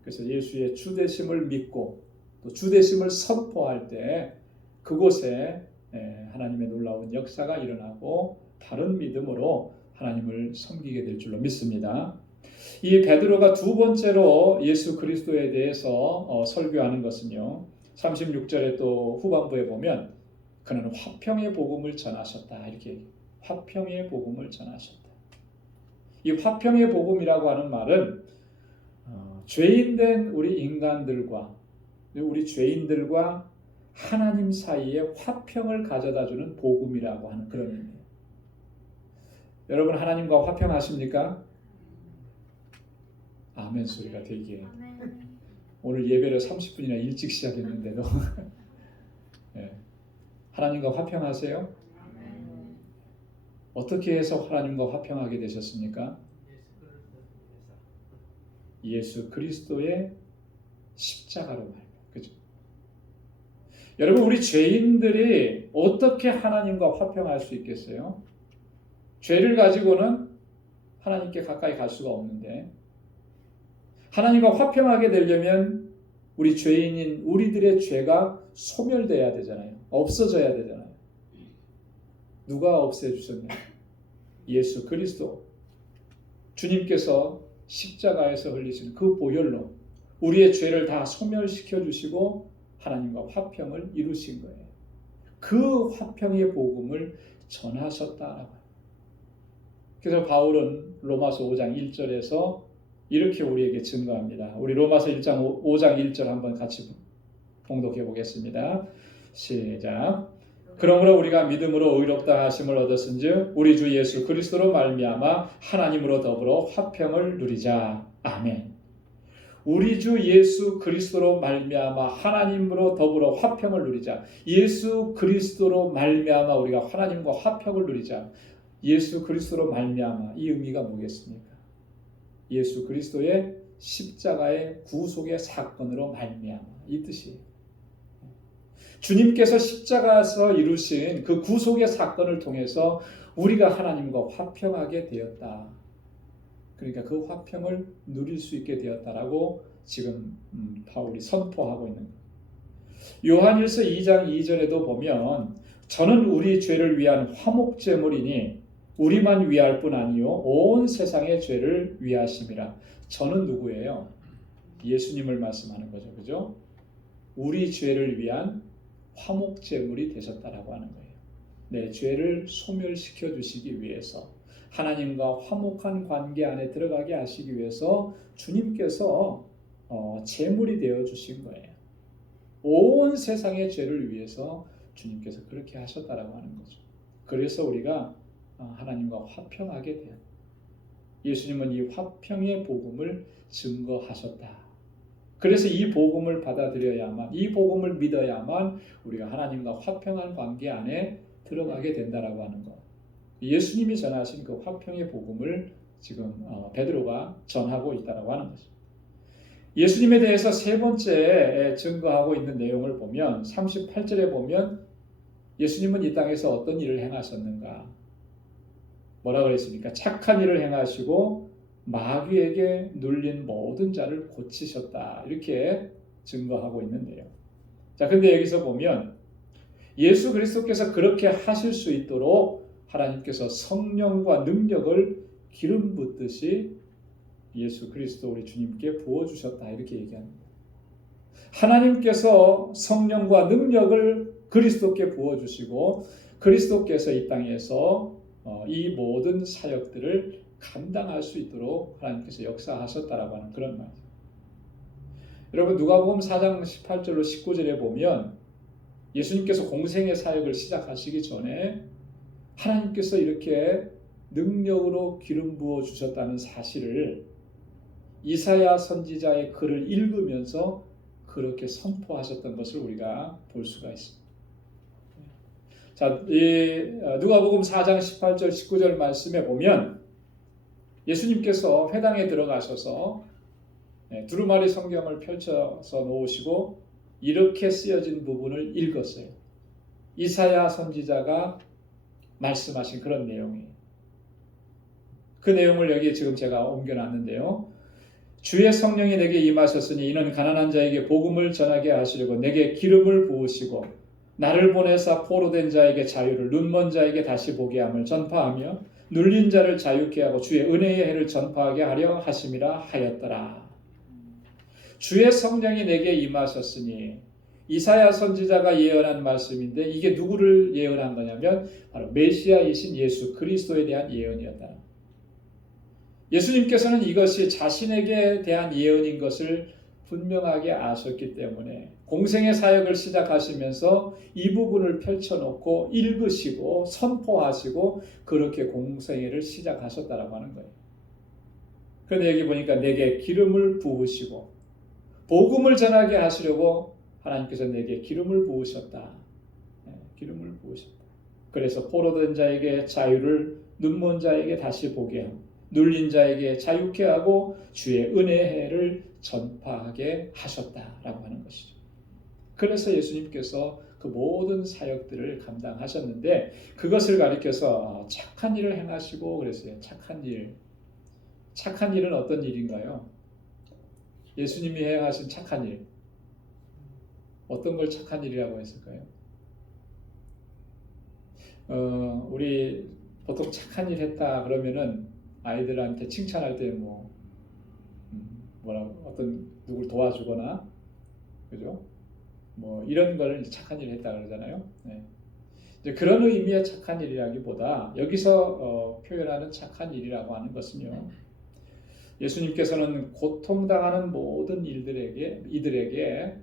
그래서 예수의 주되심을 믿고 또 주되심을 선포할 때 그곳에 하나님의 놀라운 역사가 일어나고 바른 믿음으로 하나님을 섬기게 될 줄로 믿습니다. 이 베드로가 두 번째로 예수 그리스도에 대해서 설교하는 것은요. 36절에 또 후반부에 보면 그는 화평의 복음을 전하셨다. 이렇게 얘기해요. 화평의 복음을 전하셨다. 이 화평의 복음이라고 하는 말은 죄인된 우리 인간들과 우리 죄인들과 하나님 사이에 화평을 가져다주는 복음이라고 하는 그런 의미예요. 여러분 하나님과 화평하십니까? 아멘 소리가 되기에. 오늘 예배를 30분이나 일찍 시작했는데도 네. 하나님과 화평하세요? 어떻게 해서 하나님과 화평하게 되셨습니까? 예수 그리스도의 십자가로 말이에요. 그죠? 여러분 우리 죄인들이 어떻게 하나님과 화평할 수 있겠어요? 죄를 가지고는 하나님께 가까이 갈 수가 없는데 하나님과 화평하게 되려면 우리 죄인인 우리들의 죄가 소멸돼야 되잖아요. 없어져야 되잖아요. 누가 없애주셨냐? 예수 그리스도. 주님께서 십자가에서 흘리신 그 보혈로 우리의 죄를 다 소멸시켜 주시고 하나님과 화평을 이루신 거예요. 그 화평의 복음을 전하셨다라고. 그래서 바울은 로마서 5장 1절에서 이렇게 우리에게 증거합니다. 우리 로마서 5장 1절 한번 같이 봉독해 보겠습니다. 시작. 그러므로 우리가 믿음으로 의롭다 하심을 얻었은즉 우리 주 예수 그리스도로 말미암아 하나님으로 더불어 화평을 누리자. 아멘. 우리 주 예수 그리스도로 말미암아 하나님으로 더불어 화평을 누리자. 예수 그리스도로 말미암아 우리가 하나님과 화평을 누리자. 예수 그리스도로 말미암아 이 의미가 뭐겠습니까? 예수 그리스도의 십자가의 구속의 사건으로 말미암아 이 뜻이에요. 주님께서 십자가에서 이루신 그 구속의 사건을 통해서 우리가 하나님과 화평하게 되었다. 그러니까 그 화평을 누릴 수 있게 되었다라고 지금 바울이 선포하고 있는 거예요. 요한일서 2장 2절에도 보면 저는 우리 죄를 위한 화목제물이니 우리만 위할 뿐 아니요 온 세상의 죄를 위하심이라. 저는 누구예요? 예수님을 말씀하는 거죠. 그죠? 우리 죄를 위한 화목제물이 되셨다라고 하는 거예요. 내 죄를 소멸시켜 주시기 위해서, 하나님과 화목한 관계 안에 들어가게 하시기 위해서 주님께서 제물이 되어 주신 거예요. 온 세상의 죄를 위해서 주님께서 그렇게 하셨다라고 하는 거죠. 그래서 우리가 하나님과 화평하게 돼요. 예수님은 이 화평의 복음을 증거하셨다. 그래서 이 복음을 받아들여야만, 이 복음을 믿어야만 우리가 하나님과 화평한 관계 안에 들어가게 된다라고 하는 것. 예수님이 전하신 그 화평의 복음을 지금 베드로가 전하고 있다라고 하는 거죠. 예수님에 대해서 세 번째 증거하고 있는 내용을 보면 38절에 보면 예수님은 이 땅에서 어떤 일을 행하셨는가? 뭐라 그랬습니까? 착한 일을 행하시고 마귀에게 눌린 모든 자를 고치셨다. 이렇게 증거하고 있는데요. 자, 근데 여기서 보면 예수 그리스도께서 그렇게 하실 수 있도록 하나님께서 성령과 능력을 기름 붓듯이 예수 그리스도 우리 주님께 부어주셨다. 이렇게 얘기합니다. 하나님께서 성령과 능력을 그리스도께 부어주시고 그리스도께서 이 땅에서 이 모든 사역들을 감당할 수 있도록 하나님께서 역사하셨다라고 하는 그런 말이죠. 여러분 누가복음 4장 18절로 19절에 보면 예수님께서 공생의 사역을 시작하시기 전에 하나님께서 이렇게 능력으로 기름 부어 주셨다는 사실을 이사야 선지자의 글을 읽으면서 그렇게 선포하셨던 것을 우리가 볼 수가 있습니다. 자, 이 누가복음 4장 18절 19절 말씀에 보면 예수님께서 회당에 들어가셔서 두루마리 성경을 펼쳐서 놓으시고 이렇게 쓰여진 부분을 읽었어요. 이사야 선지자가 말씀하신 그런 내용이에요. 그 내용을 여기에 지금 제가 옮겨놨는데요. 주의 성령이 내게 임하셨으니 이는 가난한 자에게 복음을 전하게 하시려고 내게 기름을 부으시고 나를 보내사 포로된 자에게 자유를, 눈먼 자에게 다시 보게 함을 전파하며 눌린 자를 자유케 하고 주의 은혜의 해를 전파하게 하려 하심이라 하였더라. 주의 성령이 내게 임하셨으니 이사야 선지자가 예언한 말씀인데 이게 누구를 예언한 거냐면 바로 메시아이신 예수 그리스도에 대한 예언이었다. 예수님께서는 이것이 자신에게 대한 예언인 것을 분명하게 아셨기 때문에 공생의 사역을 시작하시면서 이 부분을 펼쳐놓고 읽으시고 선포하시고 그렇게 공생애를 시작하셨다라고 하는 거예요. 그런데 여기 보니까 내게 기름을 부으시고 복음을 전하게 하시려고 하나님께서 내게 기름을 부으셨다. 기름을 부으셨다. 그래서 포로된 자에게 자유를, 눈먼 자에게 다시 보게 하고 눌린 자에게 자유케 하고 주의 은혜를 전파하게 하셨다라고 하는 것이죠. 그래서 예수님께서 그 모든 사역들을 감당하셨는데 그것을 가리켜서 착한 일을 행하시고 그랬어요. 착한 일. 착한 일은 어떤 일인가요? 예수님이 행하신 착한 일. 어떤 걸 착한 일이라고 했을까요? 우리 보통 착한 일 했다 그러면은 아이들한테 칭찬할 때 어떤 누굴 도와주거나 그죠? 이런 걸 착한 일 했다 그러잖아요. 네. 이제 그런 의미의 착한 일이라기보다 여기서 표현하는 착한 일이라고 하는 것은요. 예수님께서는 고통당하는 모든 이들에게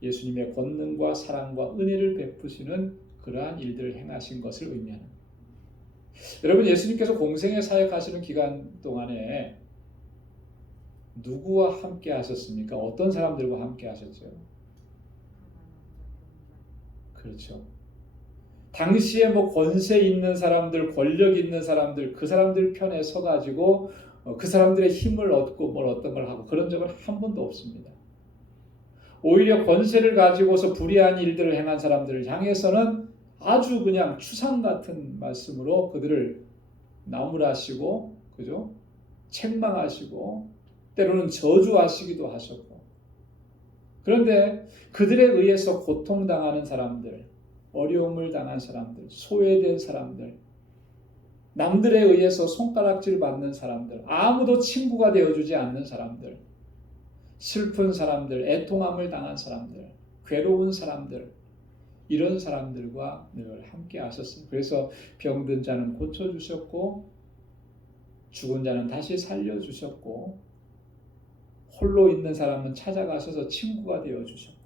예수님의 권능과 사랑과 은혜를 베푸시는 그러한 일들을 행하신 것을 의미하는 거예요. 여러분 예수님께서 공생애 사역하시는 기간 동안에 누구와 함께 하셨습니까? 어떤 사람들과 함께 하셨죠? 그렇죠. 당시에 권세 있는 사람들, 권력 있는 사람들, 그 사람들 편에 서가지고 그 사람들의 힘을 얻고 뭘 어떤 걸 하고 그런 적은 한 번도 없습니다. 오히려 권세를 가지고서 불의한 일들을 행한 사람들을 향해서는 아주 그냥 추상 같은 말씀으로 그들을 나무라시고, 그죠? 책망하시고, 때로는 저주하시기도 하셨고. 그런데 그들에 의해서 고통당하는 사람들, 어려움을 당한 사람들, 소외된 사람들, 남들에 의해서 손가락질 받는 사람들, 아무도 친구가 되어주지 않는 사람들, 슬픈 사람들, 애통함을 당한 사람들, 괴로운 사람들, 이런 사람들과 늘 함께 하셨어요. 그래서 병든 자는 고쳐주셨고, 죽은 자는 다시 살려주셨고, 홀로 있는 사람은 찾아가셔서 친구가 되어주셨고,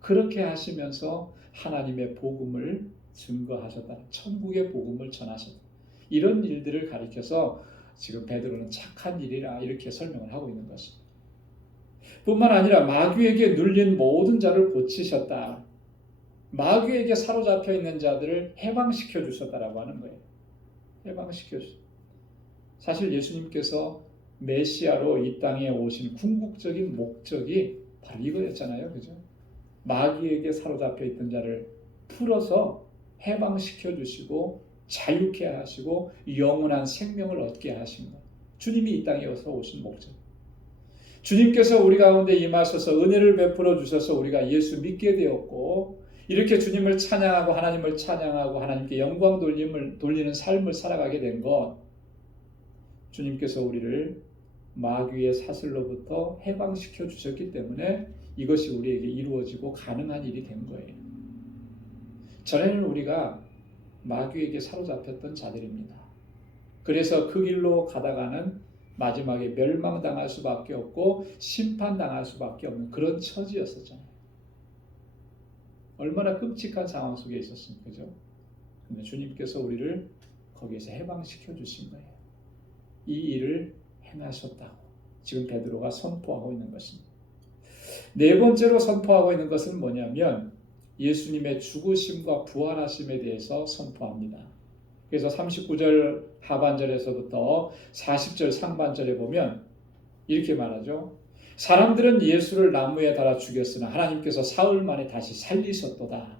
그렇게 하시면서 하나님의 복음을 증거하셨다. 천국의 복음을 전하셨다. 이런 일들을 가리켜서 지금 베드로는 착한 일이라 이렇게 설명을 하고 있는 것입니다. 뿐만 아니라 마귀에게 눌린 모든 자를 고치셨다. 마귀에게 사로잡혀 있는 자들을 해방시켜 주셨다라고 하는 거예요. 해방시켜 주셨다. 사실 예수님께서 메시아로 이 땅에 오신 궁극적인 목적이 바로 이거였잖아요. 그죠? 마귀에게 사로잡혀 있던 자를 풀어서 해방시켜 주시고 자유케 하시고 영원한 생명을 얻게 하신 것. 주님이 이 땅에 오신 목적. 주님께서 우리 가운데 임하셔서 은혜를 베풀어 주셔서 우리가 예수 믿게 되었고, 이렇게 주님을 찬양하고 하나님을 찬양하고 하나님께 영광 돌리는 삶을 살아가게 된 것, 주님께서 우리를 마귀의 사슬로부터 해방시켜 주셨기 때문에 이것이 우리에게 이루어지고 가능한 일이 된 거예요. 전에는 우리가 마귀에게 사로잡혔던 자들입니다. 그래서 그 길로 가다가는 마지막에 멸망당할 수밖에 없고 심판당할 수밖에 없는 그런 처지였었잖아요. 얼마나 끔찍한 상황 속에 있었습니까? 그죠? 근데 주님께서 우리를 거기에서 해방시켜 주신 거예요. 이 일을 행하셨다고 지금 베드로가 선포하고 있는 것입니다. 네 번째로 선포하고 있는 것은 뭐냐면 예수님의 죽으심과 부활하심에 대해서 선포합니다. 그래서 39절 하반절에서부터 40절 상반절에 보면 이렇게 말하죠. 사람들은 예수를 나무에 달아 죽였으나 하나님께서 사흘 만에 다시 살리셨도다.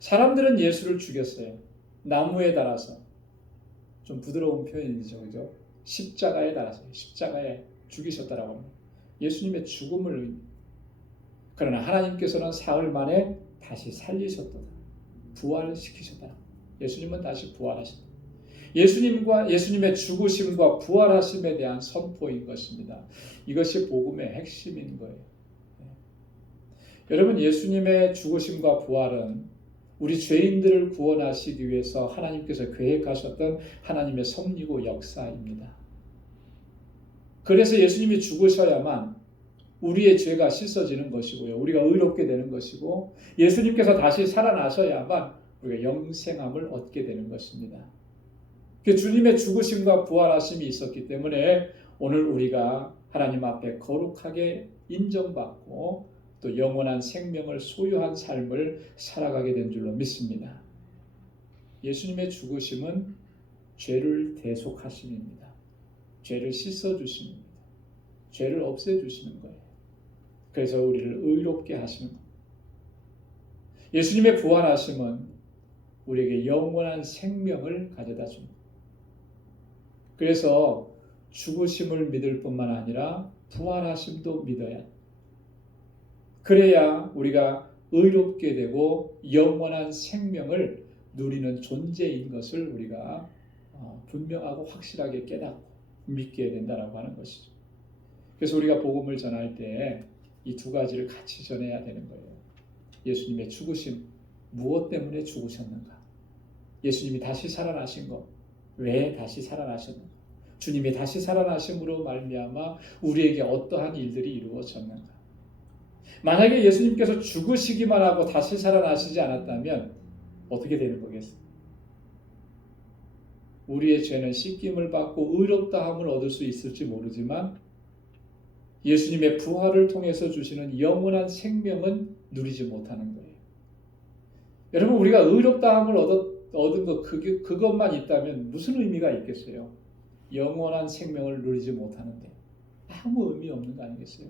사람들은 예수를 죽였어요. 나무에 달아서. 좀 부드러운 표현이죠. 그죠? 십자가에 달아서 십자가에 죽이셨다라고 합니다. 예수님의 죽음을, 그러나 하나님께서는 사흘 만에 다시 살리셨다. 부활시키셨다. 예수님은 다시 부활하셨다. 예수님의 죽으심과 부활하심에 대한 선포인 것입니다. 이것이 복음의 핵심인 거예요. 여러분, 예수님의 죽으심과 부활은 우리 죄인들을 구원하시기 위해서 하나님께서 계획하셨던 하나님의 섭리고 역사입니다. 그래서 예수님이 죽으셔야만 우리의 죄가 씻어지는 것이고요. 우리가 의롭게 되는 것이고, 예수님께서 다시 살아나셔야만 우리가 영생함을 얻게 되는 것입니다. 주님의 죽으심과 부활하심이 있었기 때문에 오늘 우리가 하나님 앞에 거룩하게 인정받고 또 영원한 생명을 소유한 삶을 살아가게 된 줄로 믿습니다. 예수님의 죽으심은 죄를 대속하심입니다. 죄를 씻어주심입니다. 죄를 없애주시는 거예요. 그래서 우리를 의롭게 하시는 겁니다. 예수님의 부활하심은 우리에게 영원한 생명을 가져다 줍니다. 그래서 죽으심을 믿을 뿐만 아니라 부활하심도 믿어야 합니다. 그래야 우리가 의롭게 되고 영원한 생명을 누리는 존재인 것을 우리가 분명하고 확실하게 깨닫고 믿게 된다라고 하는 것이죠. 그래서 우리가 복음을 전할 때 이 두 가지를 같이 전해야 되는 거예요. 예수님의 죽으심, 무엇 때문에 죽으셨는가? 예수님이 다시 살아나신 것, 왜 다시 살아나셨는가? 주님이 다시 살아나심으로 말미암아 우리에게 어떠한 일들이 이루어졌는가? 만약에 예수님께서 죽으시기만 하고 다시 살아나시지 않았다면 어떻게 되는 거겠어요? 우리의 죄는 씻김을 받고 의롭다함을 얻을 수 있을지 모르지만 예수님의 부활을 통해서 주시는 영원한 생명은 누리지 못하는 거예요. 여러분, 우리가 의롭다함을 얻은 것 그것만 있다면 무슨 의미가 있겠어요? 영원한 생명을 누리지 못하는데 아무 의미 없는 거 아니겠어요?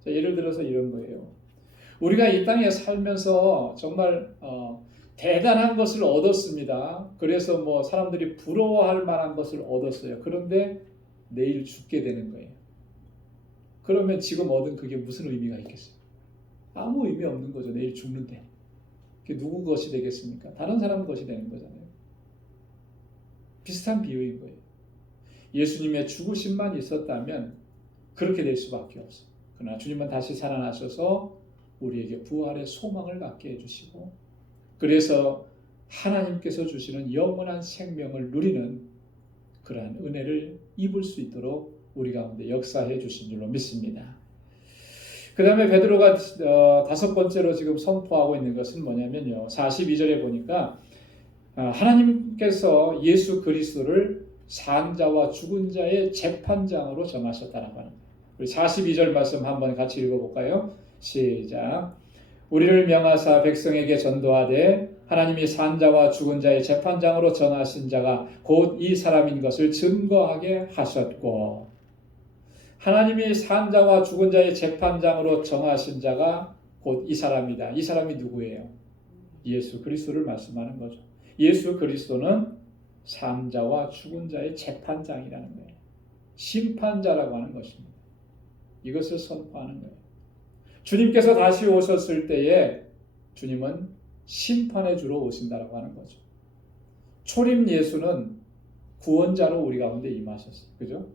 자, 예를 들어서 이런 거예요. 우리가 이 땅에 살면서 정말 대단한 것을 얻었습니다. 그래서 뭐 사람들이 부러워할 만한 것을 얻었어요. 그런데 내일 죽게 되는 거예요. 그러면 지금 얻은 그게 무슨 의미가 있겠어요? 아무 의미 없는 거죠. 내일 죽는데. 그게 누구 것이 되겠습니까? 다른 사람 것이 되는 거잖아요. 비슷한 비유인 거예요. 예수님의 죽으심만 있었다면 그렇게 될 수밖에 없어요. 그러나 주님은 다시 살아나셔서 우리에게 부활의 소망을 갖게 해주시고, 그래서 하나님께서 주시는 영원한 생명을 누리는 그러한 은혜를 입을 수 있도록 우리 가운데 역사해 주신 줄로 믿습니다. 그 다음에 베드로가 다섯 번째로 지금 선포하고 있는 것은 뭐냐면요, 42절에 보니까 하나님께서 예수 그리스도를 산 자와 죽은 자의 재판장으로 정하셨다라고 하는 거예요. 우리 42절 말씀 한번 같이 읽어볼까요? 시작. 우리를 명하사 백성에게 전도하되 하나님이 산 자와 죽은 자의 재판장으로 정하신 자가 곧 이 사람인 것을 증거하게 하셨고, 하나님이 산 자와 죽은 자의 재판장으로 정하신 자가 곧 이 사람이다. 이 사람이 누구예요? 예수 그리스도를 말씀하는 거죠. 예수 그리스도는 산 자와 죽은 자의 재판장이라는 거예요. 심판자라고 하는 것입니다. 이것을 선포하는 거예요. 주님께서 다시 오셨을 때에 주님은 심판의 주로 오신다라고 하는 거죠. 초림 예수는 구원자로 우리 가운데 임하셨어요. 그죠?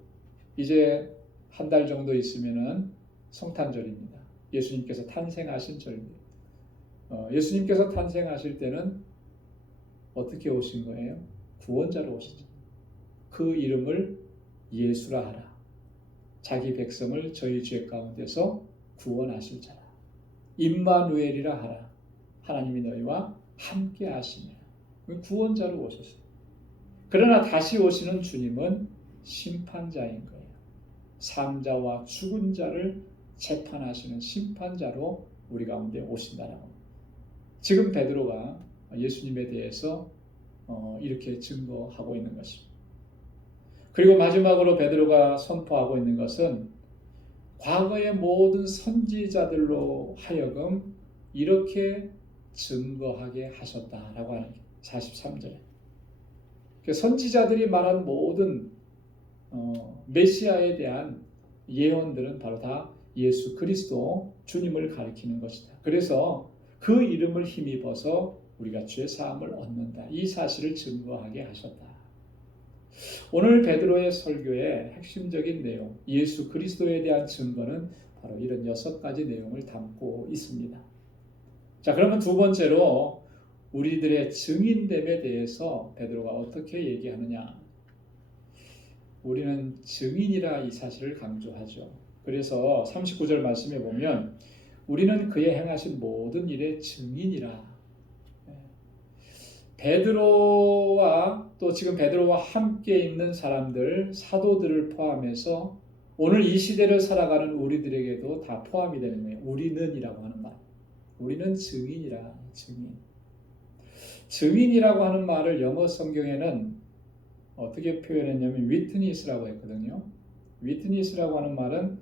이제 한 달 정도 있으면은 성탄절입니다. 예수님께서 탄생하신 절입니다. 예수님께서 탄생하실 때는 어떻게 오신 거예요? 구원자로 오시죠. 그 이름을 예수라 하라. 자기 백성을 저희 죄 가운데서 구원하실 자라. 임마누엘이라 하라. 하나님이 너희와 함께 하시며. 구원자로 오셨어요. 그러나 다시 오시는 주님은 심판자인 거예요. 산자와 죽은 자를 재판하시는 심판자로 우리 가운데 오신다라고. 지금 베드로가 예수님에 대해서 이렇게 증거하고 있는 것입니다. 그리고 마지막으로 베드로가 선포하고 있는 것은 과거의 모든 선지자들로 하여금 이렇게 증거하게 하셨다라고 하는 게 43절에. 선지자들이 말한 모든 메시아에 대한 예언들은 바로 다 예수 그리스도 주님을 가리키는 것이다. 그래서 그 이름을 힘입어서 우리가 죄 사함을 얻는다. 이 사실을 증거하게 하셨다. 오늘 베드로의 설교의 핵심적인 내용, 예수 그리스도에 대한 증거는 바로 이런 6가지 내용을 담고 있습니다. 자, 그러면 두 번째로 우리들의 증인됨에 대해서 베드로가 어떻게 얘기하느냐? 우리는 증인이라 이 사실을 강조하죠. 그래서 39절 말씀에 보면 우리는 그의 행하신 모든 일의 증인이라. 베드로와 또 지금 베드로와 함께 있는 사람들, 사도들을 포함해서 오늘 이 시대를 살아가는 우리들에게도 다 포함이 되는 거예요. 우리는이라고 하는 말. 우리는 증인이라. 증인. 증인이라고 하는 말을 영어 성경에는 어떻게 표현했냐면 witness라고 했거든요. witness라고 하는 말은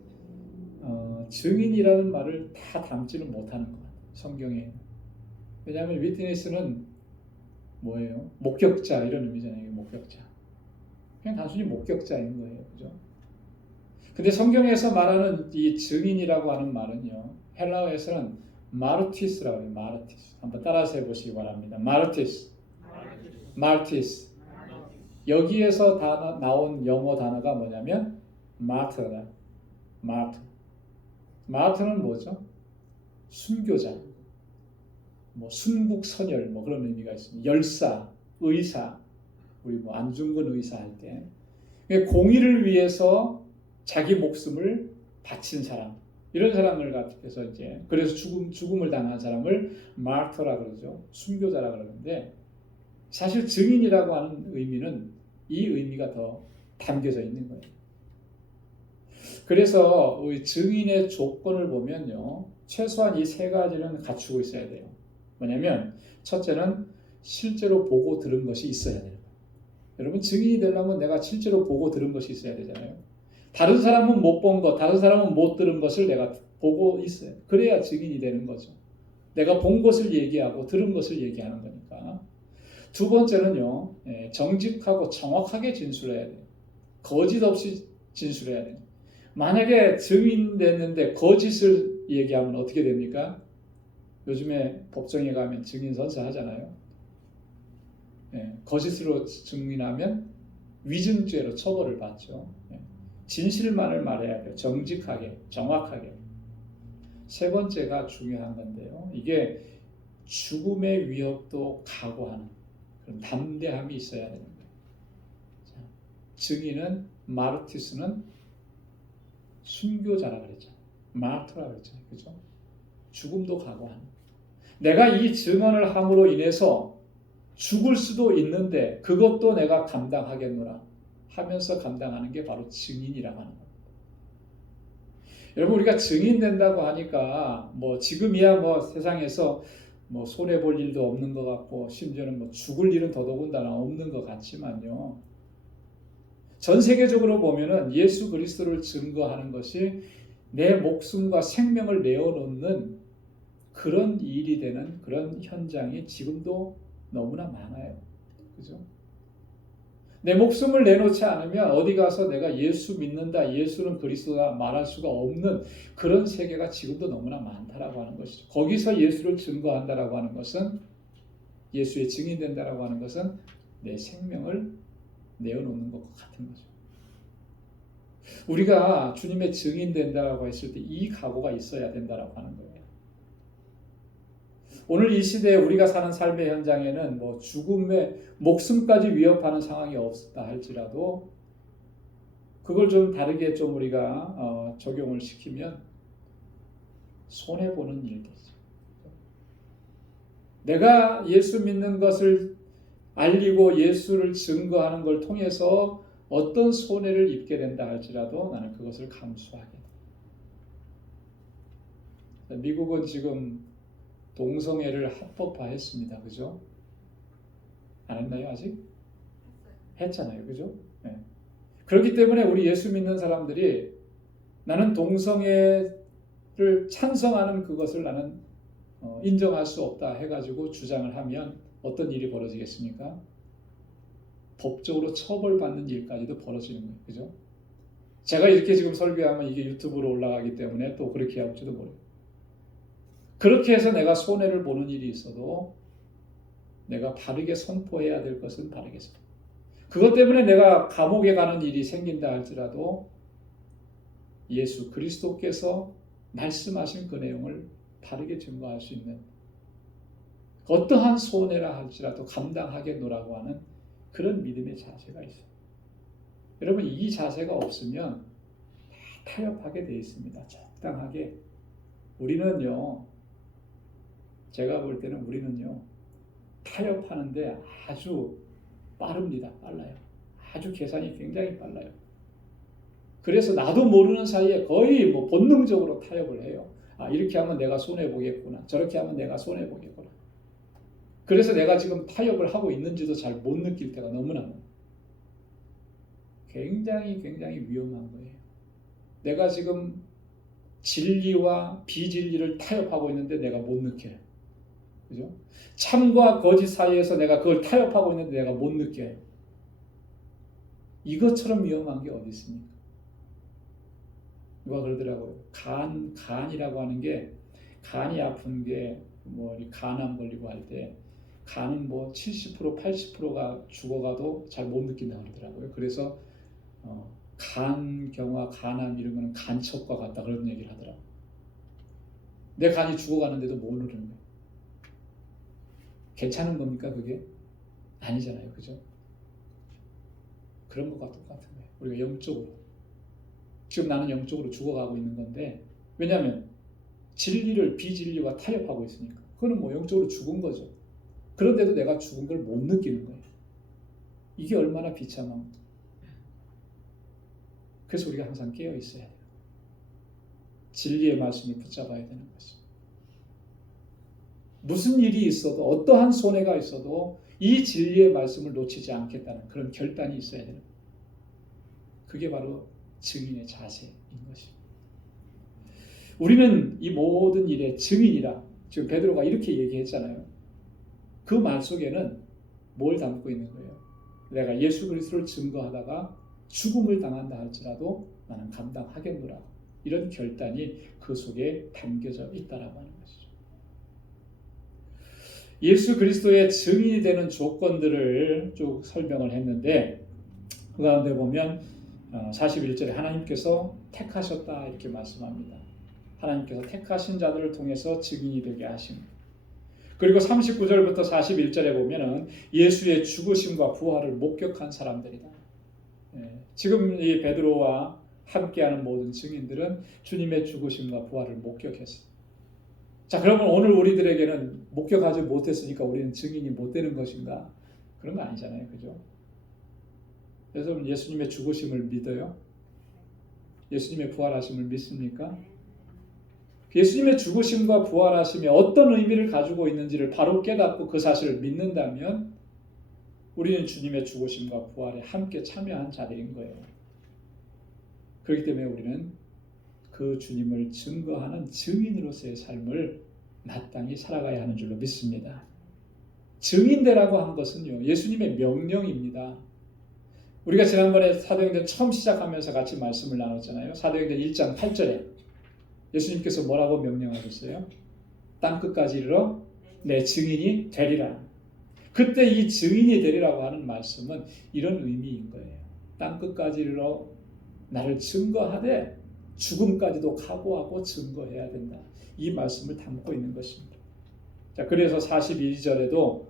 증인이라는 말을 다 담지는 못하는 것 같아요. 성경에. 왜냐하면 witness는 뭐예요? 목격자 이런 의미잖아요. 목격자. 그냥 단순히 목격자인 거예요. 그죠? 근데 성경에서 말하는 이 증인이라고 하는 말은요. 헬라어에서는 마르티스라고 해요. 마르티스. 한번 따라서 해보시기 바랍니다. 마르티스. 마르티스. 여기에서 나온 영어 단어가 뭐냐면 마트다. 마트. 마트는 뭐죠? 순교자. 뭐 순국선열 뭐 그런 의미가 있습니다. 열사, 의사, 우리 뭐 안중근 의사 할 때 공의를 위해서 자기 목숨을 바친 사람, 이런 사람을 같아서 이제 그래서 죽음을 당한 사람을 마르터라 그러죠. 순교자라 그러는데 사실 증인이라고 하는 의미는 이 의미가 더 담겨져 있는 거예요. 그래서 우리 증인의 조건을 보면요, 최소한 이 3가지는 갖추고 있어야 돼요. 뭐냐면 첫째는 실제로 보고 들은 것이 있어야 돼요. 여러분, 증인이 되려면 내가 실제로 보고 들은 것이 있어야 되잖아요. 다른 사람은 못 본 것, 다른 사람은 못 들은 것을 내가 보고 있어요. 그래야 증인이 되는 거죠. 내가 본 것을 얘기하고 들은 것을 얘기하는 거니까. 두 번째는요, 정직하고 정확하게 진술해야 돼요. 거짓 없이 진술해야 돼요. 만약에 증인됐는데 거짓을 얘기하면 어떻게 됩니까? 요즘에 법정에 가면 증인 선서 하잖아요. 거짓으로 증인하면 위증죄로 처벌을 받죠. 진실만을 말해야 돼요. 정직하게, 정확하게. 세 번째가 중요한 건데요. 이게 죽음의 위협도 각오하는 그런 담대함이 있어야 되는 거예요. 자, 증인은 마르티스는 순교자라 그랬죠. 마르트라 그랬죠. 그죠? 죽음도 각오하는. 내가 이 증언을 함으로 인해서 죽을 수도 있는데 그것도 내가 감당하겠노라 하면서 감당하는 게 바로 증인이라고 하는 겁니다. 여러분, 우리가 증인 된다고 하니까 뭐 지금이야 뭐 세상에서 뭐 손해 볼 일도 없는 것 같고 심지어는 뭐 죽을 일은 더더군다나 없는 것 같지만요. 전 세계적으로 보면은 예수 그리스도를 증거하는 것이 내 목숨과 생명을 내어놓는 그런 일이 되는 그런 현장이 지금도 너무나 많아요. 그죠? 내 목숨을 내놓지 않으면 어디 가서 내가 예수 믿는다, 예수는 그리스도다 말할 수가 없는 그런 세계가 지금도 너무나 많다라고 하는 것이죠. 거기서 예수를 증거한다라고 하는 것은, 예수의 증인된다라고 하는 것은 내 생명을 내어놓는 것과 같은 거죠. 우리가 주님의 증인된다라고 했을 때 이 각오가 있어야 된다라고 하는 거예요. 오늘 이 시대에 우리가 사는 삶의 현장에는 뭐 죽음의 목숨까지 위협하는 상황이 없다 할지라도 그걸 좀 다르게 좀 우리가 적용을 시키면 손해보는 일이죠. 내가 예수 믿는 것을 알리고 예수를 증거하는 걸 통해서 어떤 손해를 입게 된다 할지라도 나는 그것을 감수하게 돼. 미국은 지금 동성애를 합법화했습니다. 그죠? 안 했나요 아직? 했잖아요. 그죠? 네. 그렇기 때문에 우리 예수 믿는 사람들이 나는 동성애를 찬성하는 그것을 나는 인정할 수 없다 해가지고 주장을 하면 어떤 일이 벌어지겠습니까? 법적으로 처벌받는 일까지도 벌어지는 거예요. 그죠? 제가 이렇게 지금 설교하면 이게 유튜브로 올라가기 때문에 또 그렇게 할지도 모르겠어요. 그렇게 해서 내가 손해를 보는 일이 있어도 내가 바르게 선포해야 될 것은 바르게 선포. 그것 때문에 내가 감옥에 가는 일이 생긴다 할지라도 예수 그리스도께서 말씀하신 그 내용을 바르게 증거할 수 있는 어떠한 손해라 할지라도 감당하겠노라고 하는 그런 믿음의 자세가 있어요. 여러분, 이 자세가 없으면 다 타협하게 되어 있습니다. 적당하게. 우리는요, 제가 볼 때는 우리는요, 타협하는데 아주 빠릅니다. 빨라요. 아주 계산이 굉장히 빨라요. 그래서 나도 모르는 사이에 거의 뭐 본능적으로 타협을 해요. 아, 이렇게 하면 내가 손해보겠구나. 저렇게 하면 내가 손해보겠구나. 그래서 내가 지금 타협을 하고 있는지도 잘 못 느낄 때가 너무나 많아요. 굉장히 위험한 거예요. 내가 지금 진리와 비진리를 타협하고 있는데 내가 못 느껴요. 그죠? 참과 거짓 사이에서 내가 그걸 타협하고 있는데 내가 못 느껴요. 이것처럼 위험한 게 어디 있습니까? 누가 그러더라고요. 간이라고 하는 게, 간이 아픈 게 뭐 간암 걸리고 할 때 간은 뭐 70% 80%가 죽어가도 잘 못 느낀다고 그러더라고요. 그래서 간경화, 간암 이런 거는 간첩과 같다 그런 얘기를 하더라고요. 내 간이 죽어가는데도 모르는 거예요. 괜찮은 겁니까 그게? 아니잖아요. 그죠? 그런 것과 똑같은 거예요. 우리가 영적으로. 지금 나는 영적으로 죽어가고 있는 건데, 왜냐하면 진리를 비진리와 타협하고 있으니까. 그거는 뭐 영적으로 죽은 거죠. 그런데도 내가 죽은 걸 못 느끼는 거예요. 이게 얼마나 비참한 거예요. 그래서 우리가 항상 깨어 있어야 돼요. 진리의 말씀을 붙잡아야 되는 것입니다. 무슨 일이 있어도, 어떠한 손해가 있어도 이 진리의 말씀을 놓치지 않겠다는 그런 결단이 있어야 되는 거예요. 그게 바로 증인의 자세인 것입니다. 우리는 이 모든 일의 증인이라 지금 베드로가 이렇게 얘기했잖아요. 그 말 속에는 뭘 담고 있는 거예요? 내가 예수 그리스도를 증거하다가 죽음을 당한다 할지라도 나는 감당하겠노라. 이런 결단이 그 속에 담겨져 있다라고 하는 것이죠. 예수 그리스도의 증인이 되는 조건들을 쭉 설명을 했는데 그 가운데 보면 41절에 하나님께서 택하셨다 이렇게 말씀합니다. 하나님께서 택하신 자들을 통해서 증인이 되게 하십니다. 그리고 39절부터 41절에 보면은 예수의 죽으심과 부활을 목격한 사람들이다. 지금 이 베드로와 함께하는 모든 증인들은 주님의 죽으심과 부활을 목격했어요. 자, 그러면 오늘 우리들에게는 목격하지 못했으니까 우리는 증인이 못 되는 것인가? 그런 거 아니잖아요, 그죠? 그래서 예수님의 죽으심을 믿어요? 예수님의 부활하심을 믿습니까? 예수님의 죽으심과 부활하심이 어떤 의미를 가지고 있는지를 바로 깨닫고 그 사실을 믿는다면 우리는 주님의 죽으심과 부활에 함께 참여한 자들인 거예요. 그렇기 때문에 우리는 그 주님을 증거하는 증인으로서의 삶을 마땅히 살아가야 하는 줄로 믿습니다. 증인되라고 한 것은요, 예수님의 명령입니다. 우리가 지난번에 사도행전 처음 시작하면서 같이 말씀을 나눴잖아요. 사도행전 1장 8절에 예수님께서 뭐라고 명령하셨어요? 땅끝까지 이르러 내 증인이 되리라. 그때 이 증인이 되리라고 하는 말씀은 이런 의미인 거예요. 땅끝까지 이르러 나를 증거하되 죽음까지도 각오하고 증거해야 된다. 이 말씀을 담고 있는 것입니다. 자, 그래서 42절에도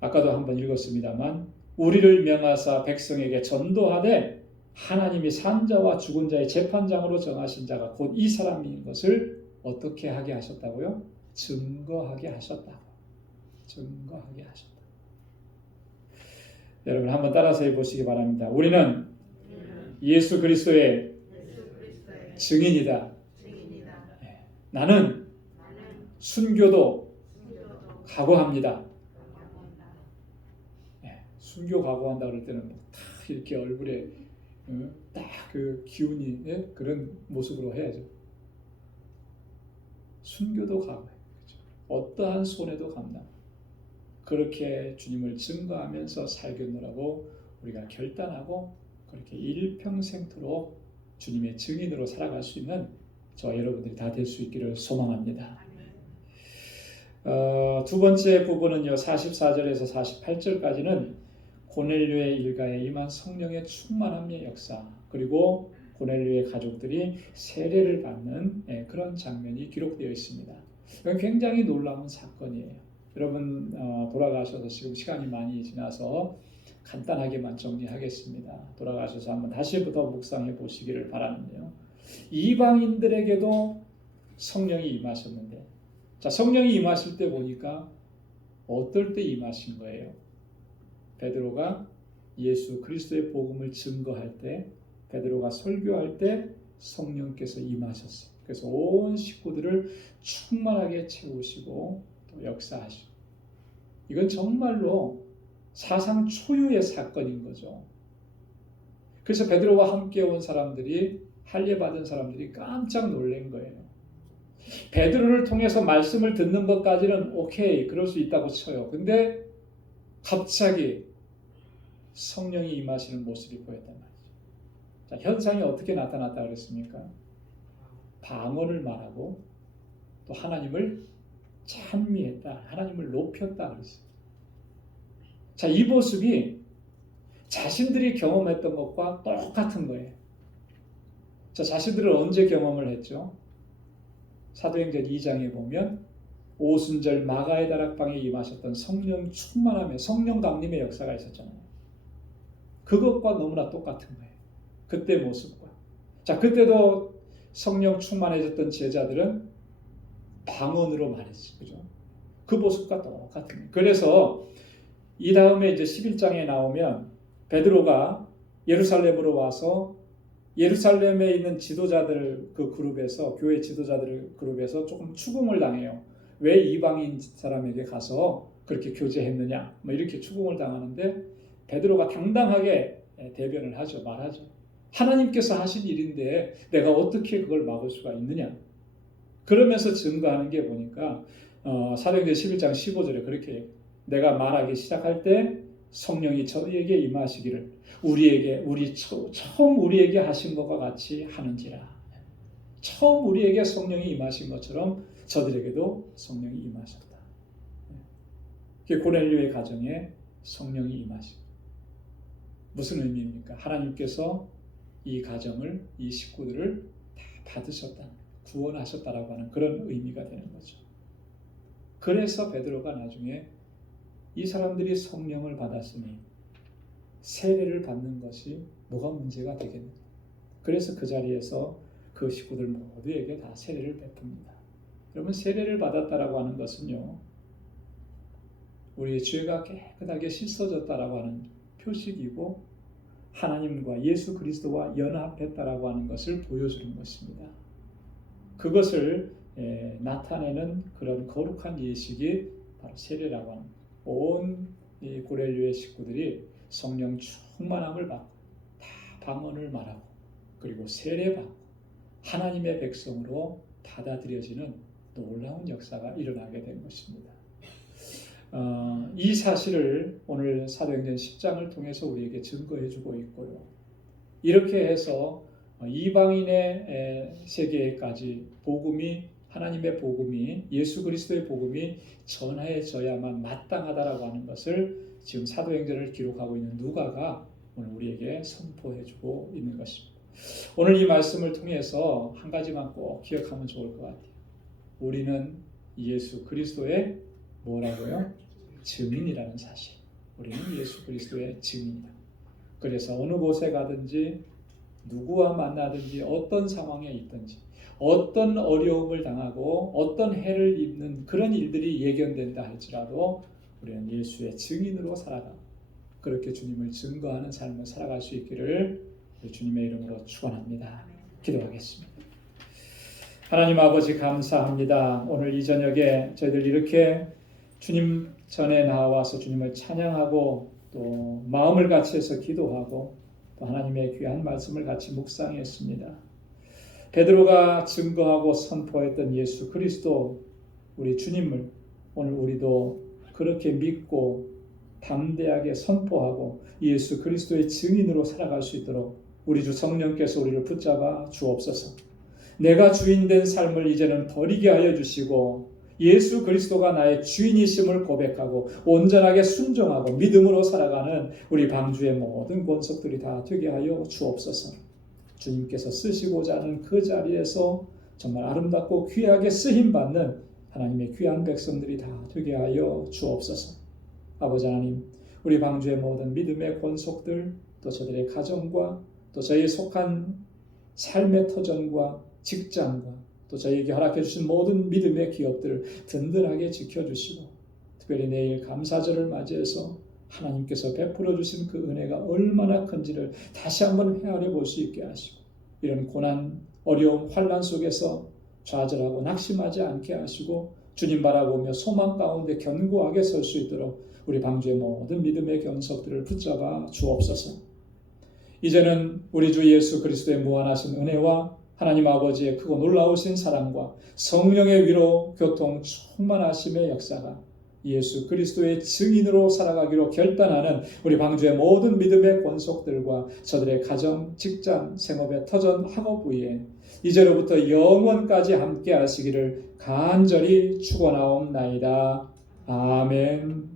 아까도 한번 읽었습니다만 우리를 명하사 백성에게 전도하되 하나님이 산 자와 죽은 자의 재판장으로 정하신 자가 곧 이 사람인 것을 어떻게 하게 하셨다고요? 증거하게 하셨다고. 증거하게 하셨다. 여러분 한번 따라서 해보시기 바랍니다. 우리는 예수 그리스도의 증인이다. 나는 순교도 각오합니다. 순교 각오한다 그럴 때는 딱 이렇게 얼굴에 딱 그 기운이 그런 모습으로 해야죠. 순교도 각오해. 그렇죠? 어떠한 손해도 감당. 그렇게 주님을 증거하면서 살겠노라고 우리가 결단하고 그렇게 일평생토록 주님의 증인으로 살아갈 수 있는 저 여러분들이 다 될 수 있기를 소망합니다. 두 번째 부분은요, 44절에서 48절까지는 고넬료의 일가에 임한 성령의 충만함의 역사, 그리고 고넬료의 가족들이 세례를 받는 그런 장면이 기록되어 있습니다. 이건 굉장히 놀라운 사건이에요. 여러분 돌아가셔서 지금 시간이 많이 지나서 간단하게만 정리하겠습니다. 돌아가셔서 한번 다시부터 묵상해 보시기를 바라는데요. 이방인들에게도 성령이 임하셨는데, 자, 성령이 임하실 때 보니까 어떨 때 임하신 거예요? 베드로가 예수 그리스도의 복음을 증거할 때, 베드로가 설교할 때 성령께서 임하셨어요. 그래서 온 식구들을 충만하게 채우시고 또 역사하시고, 이건 정말로 사상 초유의 사건인 거죠. 그래서 베드로와 함께 온 사람들이, 할례 받은 사람들이 깜짝 놀란 거예요. 베드로를 통해서 말씀을 듣는 것까지는 오케이, 그럴 수 있다고 쳐요. 근데 갑자기 성령이 임하시는 모습이 보였단 말이죠. 자, 현상이 어떻게 나타났다 그랬습니까? 방언을 말하고 또 하나님을 찬미했다, 하나님을 높였다 그랬어요. 자, 이 모습이 자신들이 경험했던 것과 똑같은 거예요. 자, 자신들은 언제 경험을 했죠? 사도행전 2장에 보면 오순절 마가의 다락방에 임하셨던 성령 충만함의, 성령 강림의 역사가 있었잖아요. 그것과 너무나 똑같은 거예요. 그때 모습과. 자, 그때도 성령 충만해졌던 제자들은 방언으로 말했죠. 그죠? 그 모습과 똑같은 거예요. 그래서 이 다음에 이제 11장에 나오면 베드로가 예루살렘으로 와서 예루살렘에 있는 지도자들 그 그룹에서, 교회 지도자들 그룹에서 조금 추궁을 당해요. 왜 이방인 사람에게 가서 그렇게 교제했느냐 뭐 이렇게 추궁을 당하는데 베드로가 당당하게 대변을 하죠. 말하죠. 하나님께서 하신 일인데 내가 어떻게 그걸 막을 수가 있느냐. 그러면서 증거하는 게 보니까 사도행전 11장 15절에 그렇게 내가 말하기 시작할 때 성령이 저희에게 임하시기를 처음 우리에게 하신 것과 같이 하는지라. 처음 우리에게 성령이 임하신 것처럼 저들에게도 성령이 임하셨다. 고넬료의 가정에 성령이 임하신 무슨 의미입니까? 하나님께서 이 가정을, 이 식구들을 다 받으셨다, 구원하셨다라고 하는 그런 의미가 되는 거죠. 그래서 베드로가 나중에 이 사람들이 성령을 받았으니 세례를 받는 것이 뭐가 문제가 되겠느냐. 그래서 그 자리에서 그 식구들 모두에게 다 세례를 베풉니다. 여러분, 세례를 받았다라고 하는 것은요, 우리의 죄가 깨끗하게 씻어졌다라고 하는 표식이고 하나님과 예수 그리스도와 연합했다라고 하는 것을 보여주는 것입니다. 그것을 나타내는 그런 거룩한 예식이 바로 세례라고 하는 온 고넬료의 식구들이 성령 충만함을 받고 다 방언을 말하고 그리고 세례받고 하나님의 백성으로 받아들여지는 놀라운 역사가 일어나게 된 것입니다. 이 사실을 오늘 사도행전 10장을 통해서 우리에게 증거해주고 있고요. 이렇게 해서 이방인의 세계까지 복음이, 하나님의 복음이, 예수 그리스도의 복음이 전해져야만 마땅하다라고 하는 것을 지금 사도행전을 기록하고 있는 누가가 오늘 우리에게 선포해주고 있는 것입니다. 오늘 이 말씀을 통해서 한 가지만 꼭 기억하면 좋을 것 같아요. 우리는 예수 그리스도의 뭐라고요? 증인이라는 사실. 우리는 예수 그리스도의 증인이다. 그래서 어느 곳에 가든지 누구와 만나든지 어떤 상황에 있든지 어떤 어려움을 당하고 어떤 해를 입는 그런 일들이 예견된다 할지라도 우리는 예수의 증인으로 살아가 그렇게 주님을 증거하는 삶을 살아갈 수 있기를 주님의 이름으로 축원합니다. 기도하겠습니다. 하나님 아버지 감사합니다. 오늘 이 저녁에 저희들 이렇게 주님 전에 나와서 주님을 찬양하고 또 마음을 같이 해서 기도하고 또 하나님의 귀한 말씀을 같이 묵상했습니다. 베드로가 증거하고 선포했던 예수 그리스도 우리 주님을 오늘 우리도 그렇게 믿고 담대하게 선포하고 예수 그리스도의 증인으로 살아갈 수 있도록 우리 주 성령께서 우리를 붙잡아 주옵소서. 내가 주인된 삶을 이제는 버리게 하여 주시고 예수 그리스도가 나의 주인이심을 고백하고 온전하게 순종하고 믿음으로 살아가는 우리 방주의 모든 권속들이 다 되게 하여 주옵소서. 주님께서 쓰시고자 하는 그 자리에서 정말 아름답고 귀하게 쓰임받는 하나님의 귀한 백성들이 다 되게 하여 주옵소서. 아버지 하나님, 우리 방주의 모든 믿음의 권속들, 또 저들의 가정과 또 저희 속한 삶의 터전과 직장과 또 저희에게 허락해 주신 모든 믿음의 기업들을 든든하게 지켜주시고 특별히 내일 감사절을 맞이해서 하나님께서 베풀어 주신 그 은혜가 얼마나 큰지를 다시 한번 헤아려 볼 수 있게 하시고 이런 고난, 어려움, 환난 속에서 좌절하고 낙심하지 않게 하시고 주님 바라보며 소망 가운데 견고하게 설 수 있도록 우리 방주의 모든 믿음의 견석들을 붙잡아 주옵소서. 이제는 우리 주 예수 그리스도의 무한하신 은혜와 하나님 아버지의 크고 놀라우신 사랑과 성령의 위로 교통 충만하심의 역사가 예수 그리스도의 증인으로 살아가기로 결단하는 우리 방주의 모든 믿음의 권속들과 저들의 가정, 직장, 생업의 터전, 학업 위에 이제로부터 영원까지 함께 하시기를 간절히 축원하옵나이다. 아멘.